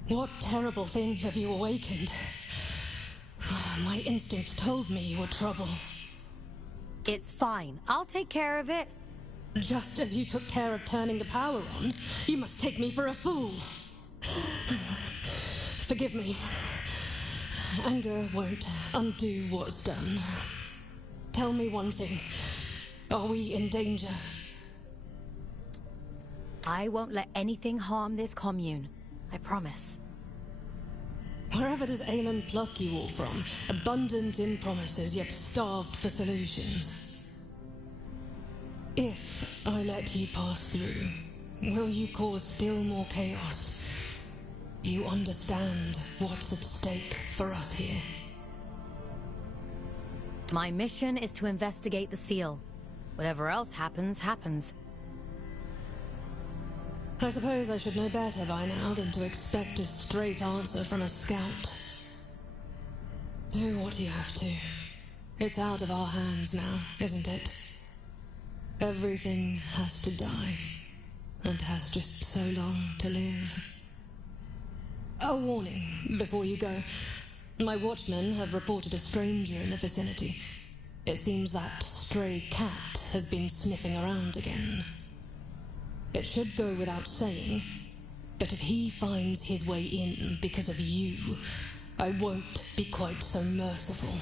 What terrible thing have you awakened? My instincts told me you were trouble. It's fine. I'll take care of it. Just as you took care of turning the power on, you must take me for a fool. Forgive me. Anger won't undo what's done. Tell me one thing. Are we in danger? I won't let anything harm this commune. I promise. Wherever does Aelin pluck you all from? Abundant in promises, yet starved for solutions. If I let you pass through, will you cause still more chaos? You understand what's at stake for us here. My mission is to investigate the seal. Whatever else happens, happens. I suppose I should know better by now than to expect a straight answer from a scout. Do what you have to. It's out of our hands now, isn't it? Everything has to die, and has just so long to live. A warning before you go. My watchmen have reported a stranger in the vicinity. It seems that stray cat has been sniffing around again. It should go without saying, but if he finds his way in because of you, I won't be quite so merciful.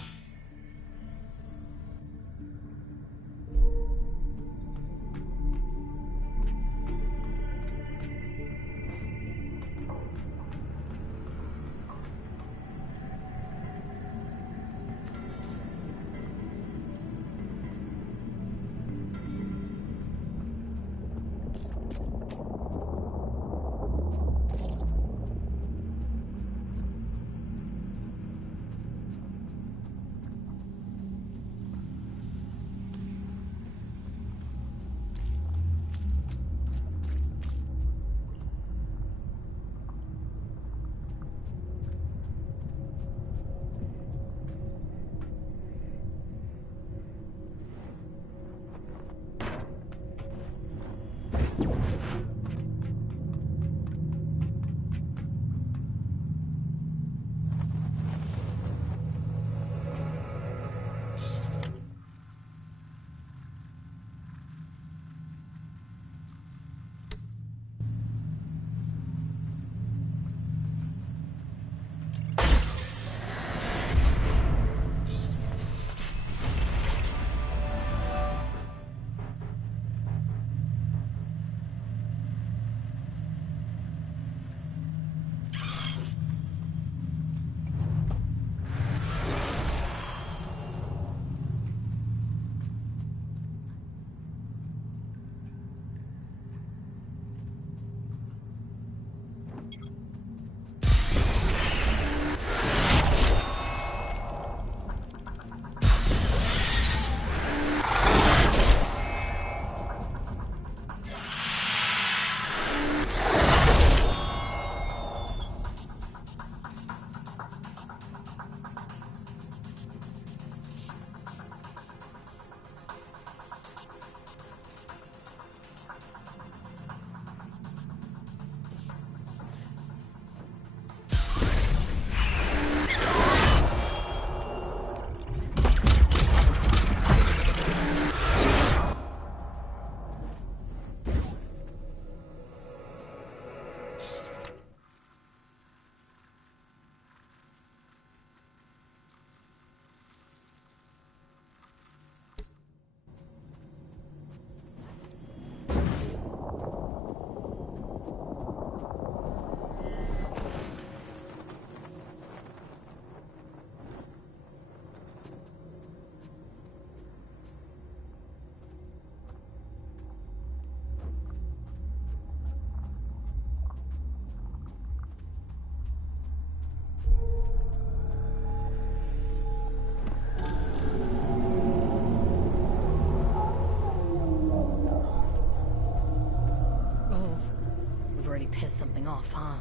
Piss something off, huh?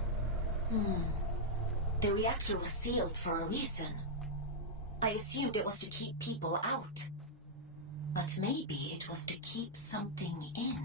The reactor was sealed for a reason. I assumed it was to keep people out. But maybe it was to keep something in.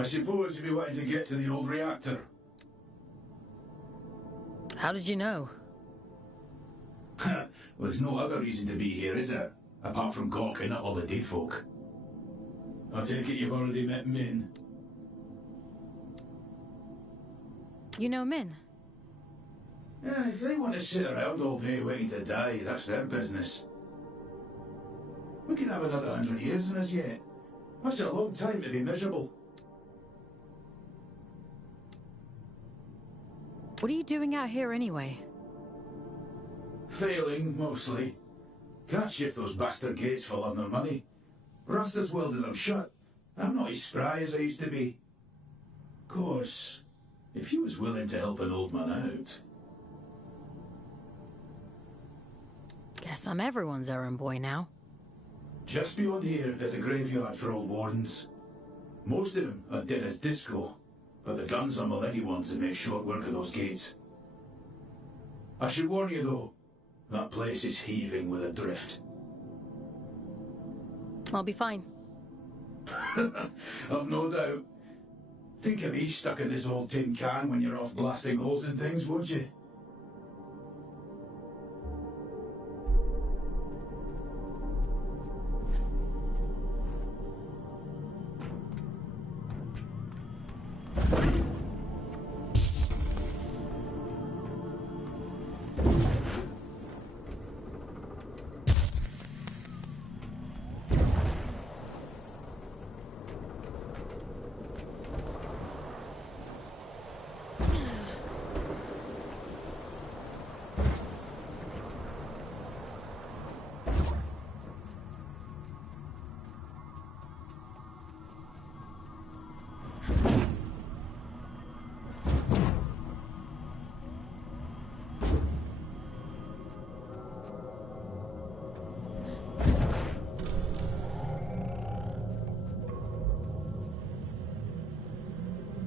I suppose you'd be wanting to get to the old reactor. How did you know? Well, there's no other reason to be here, is there? Apart from gawking at all the dead folk. I take it you've already met Min. You know Min? Yeah, if they want to sit around all day waiting to die, that's their business. We could have another 100 years in us yet. That's a long time to be miserable. What are you doing out here anyway? Failing, mostly. Can't shift those bastard gates for love nor money. Rasta's welded them shut. I'm not as spry as I used to be. Of course, if you was willing to help an old man out... Guess I'm everyone's errand boy now. Just beyond here, there's a graveyard for old wardens. Most of them are dead as disco, but the guns are Millennium ones that make short work of those gates. I should warn you though, that place is heaving with a drift. I'll be fine. I've no doubt. Think of me stuck in this old tin can when you're off blasting holes in things, won't you?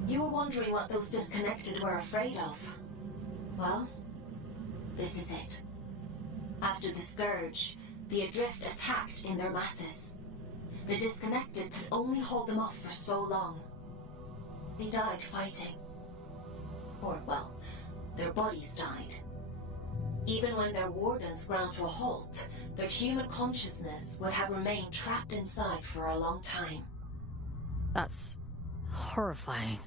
You were wondering what those disconnected were afraid of. Well, this is it. After the Scourge, the Adrift attacked in their masses. The disconnected could only hold them off for so long. They died fighting. Or, well, their bodies died. Even when their wardens ground to a halt, their human consciousness would have remained trapped inside for a long time. That's horrifying.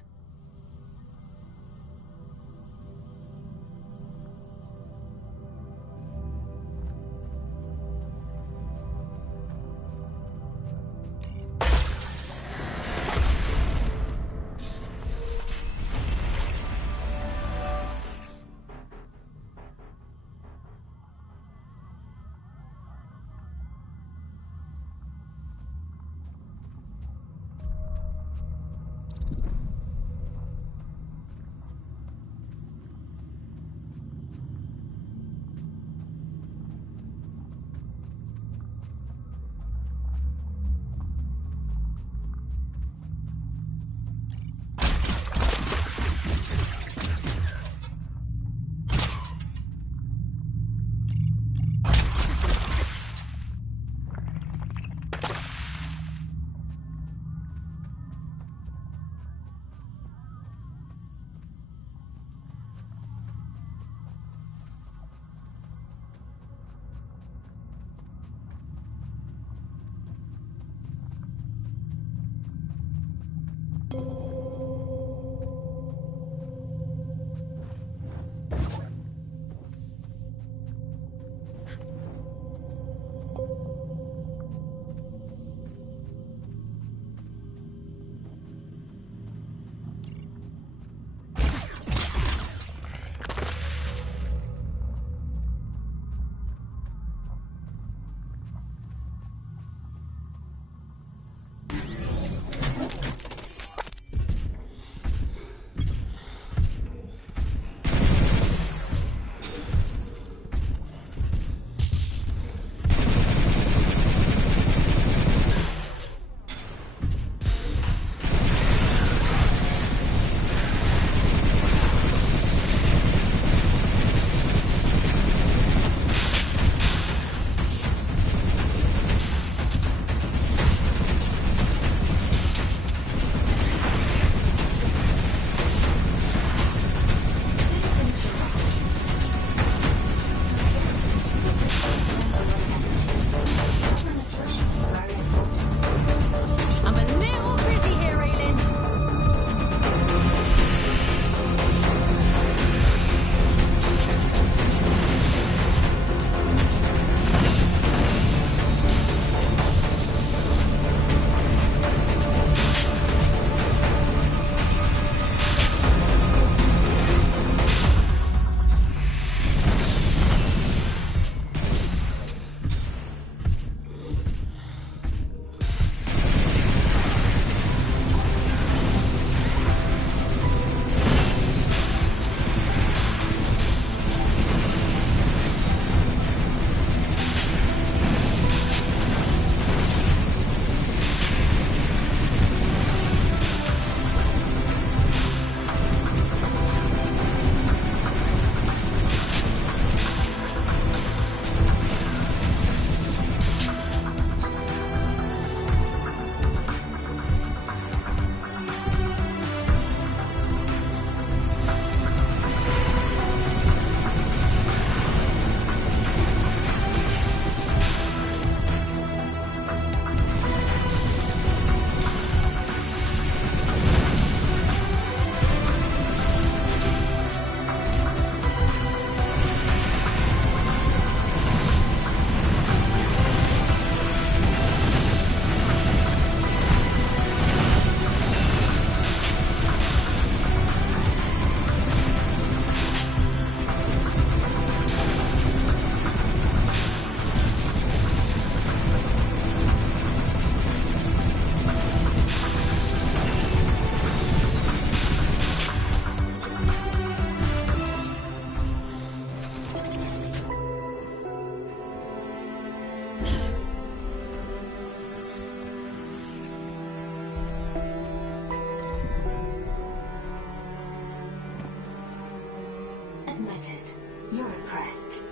impressed.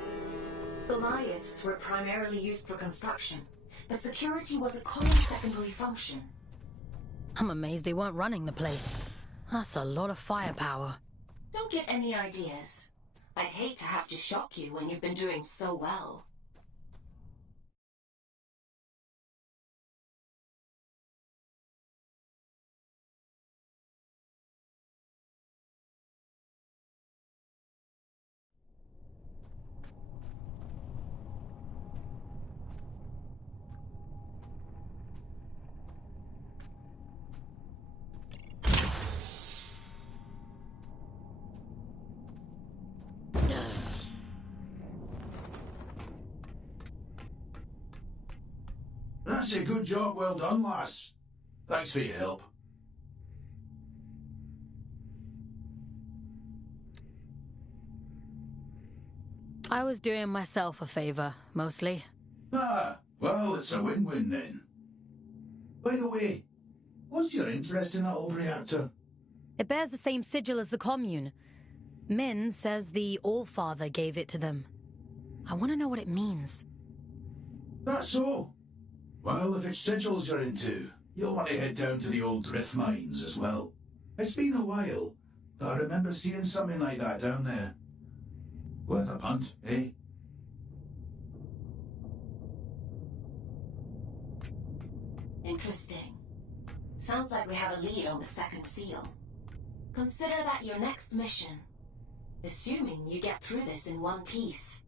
Goliaths were primarily used for construction, but security was a common secondary function. I'm amazed they weren't running the place. That's a lot of firepower. Don't get any ideas. I'd hate to have to shock you when you've been doing so well. That's a good job, well done, lass. Thanks for your help. I was doing myself a favor, mostly. Ah, well, it's a win-win then. By the way, what's your interest in that old reactor? It bears the same sigil as the commune. Min says the Allfather gave it to them. I want to know what it means. That's so. Well, if it's sigils you're into, you'll want to head down to the old drift mines as well. It's been a while, but I remember seeing something like that down there. Worth a punt, eh? Interesting. Sounds like we have a lead on the second seal. Consider that your next mission. Assuming you get through this in one piece.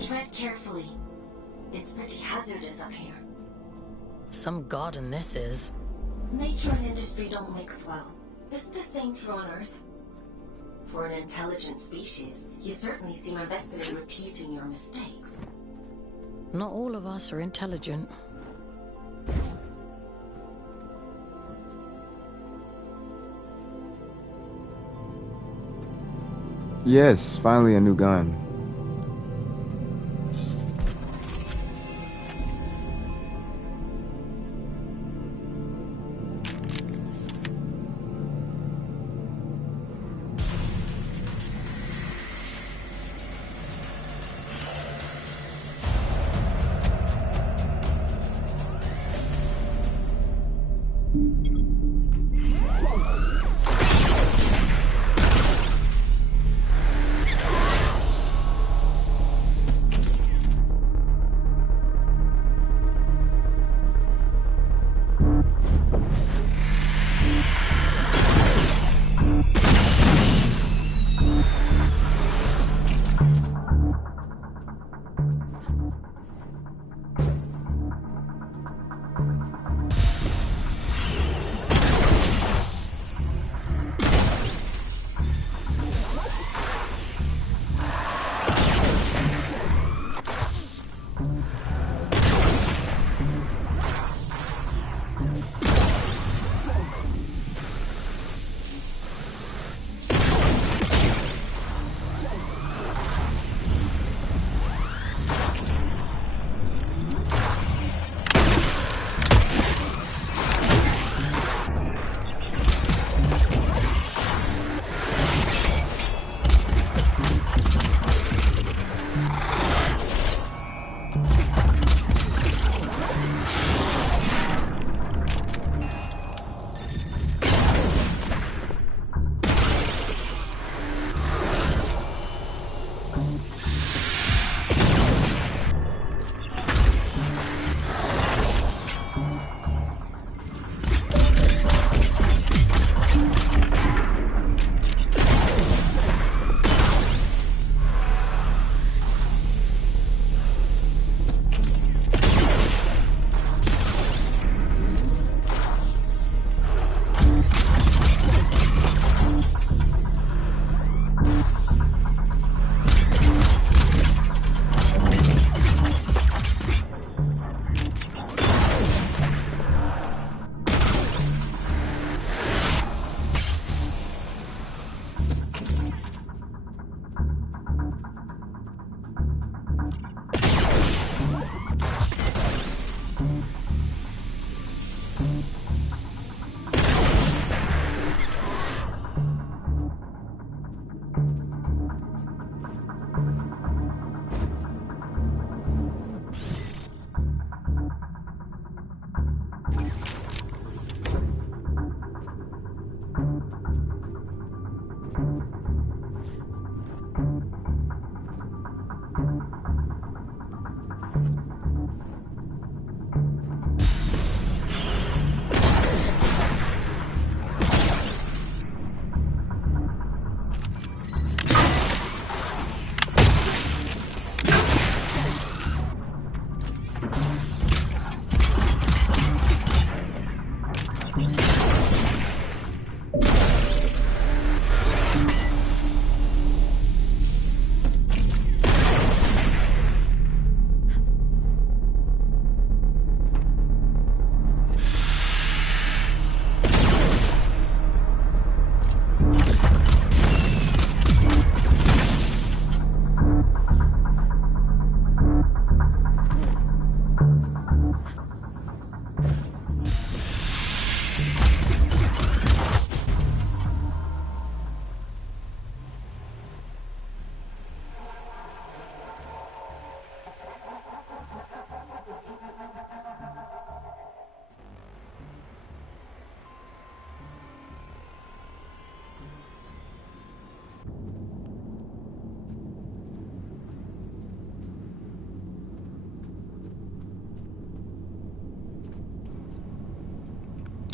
Tread carefully. It's pretty hazardous up here. Some garden this is. Nature and industry don't mix well. Isn't the same true on Earth? For an intelligent species, you certainly seem invested in repeating your mistakes. Not all of us are intelligent. Yes, finally a new gun.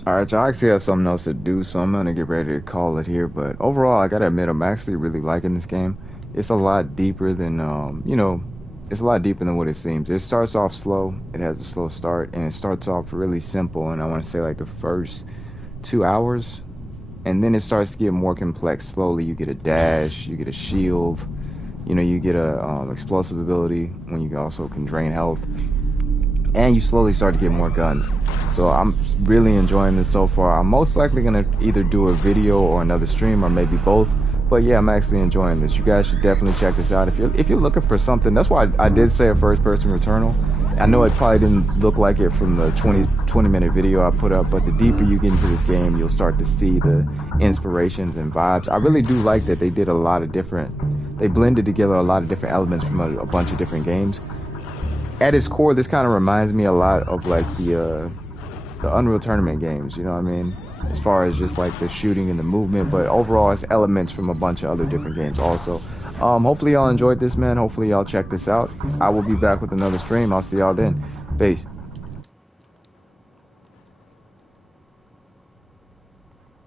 All right, y'all. I actually have something else to do, so I'm gonna get ready to call it here. But overall, I gotta admit, I'm actually really liking this game. It's a lot deeper than, it's a lot deeper than what it seems. It starts off slow. It has a slow start, and it starts off really simple. And I want to say like the first 2 hours, and then it starts to get more complex. Slowly, you get a dash, you get a shield, you get a explosive ability when you also can drain health, and you slowly start to get more guns. So I'm really enjoying this so far. I'm most likely gonna either do a video or another stream, or maybe both. But yeah, I'm actually enjoying this. You guys should definitely check this out if you're looking for something. That's why I did say a first-person Returnal. I know it probably didn't look like it from the 20-minute video I put up, but the deeper you get into this game, you'll start to see the inspirations and vibes. I really do like that they did a lot of different. They blended together a lot of different elements from a bunch of different games. At its core, this kind of reminds me a lot of like the Unreal Tournament games, you know what I mean? As far as just like the shooting and the movement, but overall it's elements from a bunch of other different games also. Hopefully y'all enjoyed this, man. Hopefully y'all check this out. I will be back with another stream. I'll see y'all then. Peace.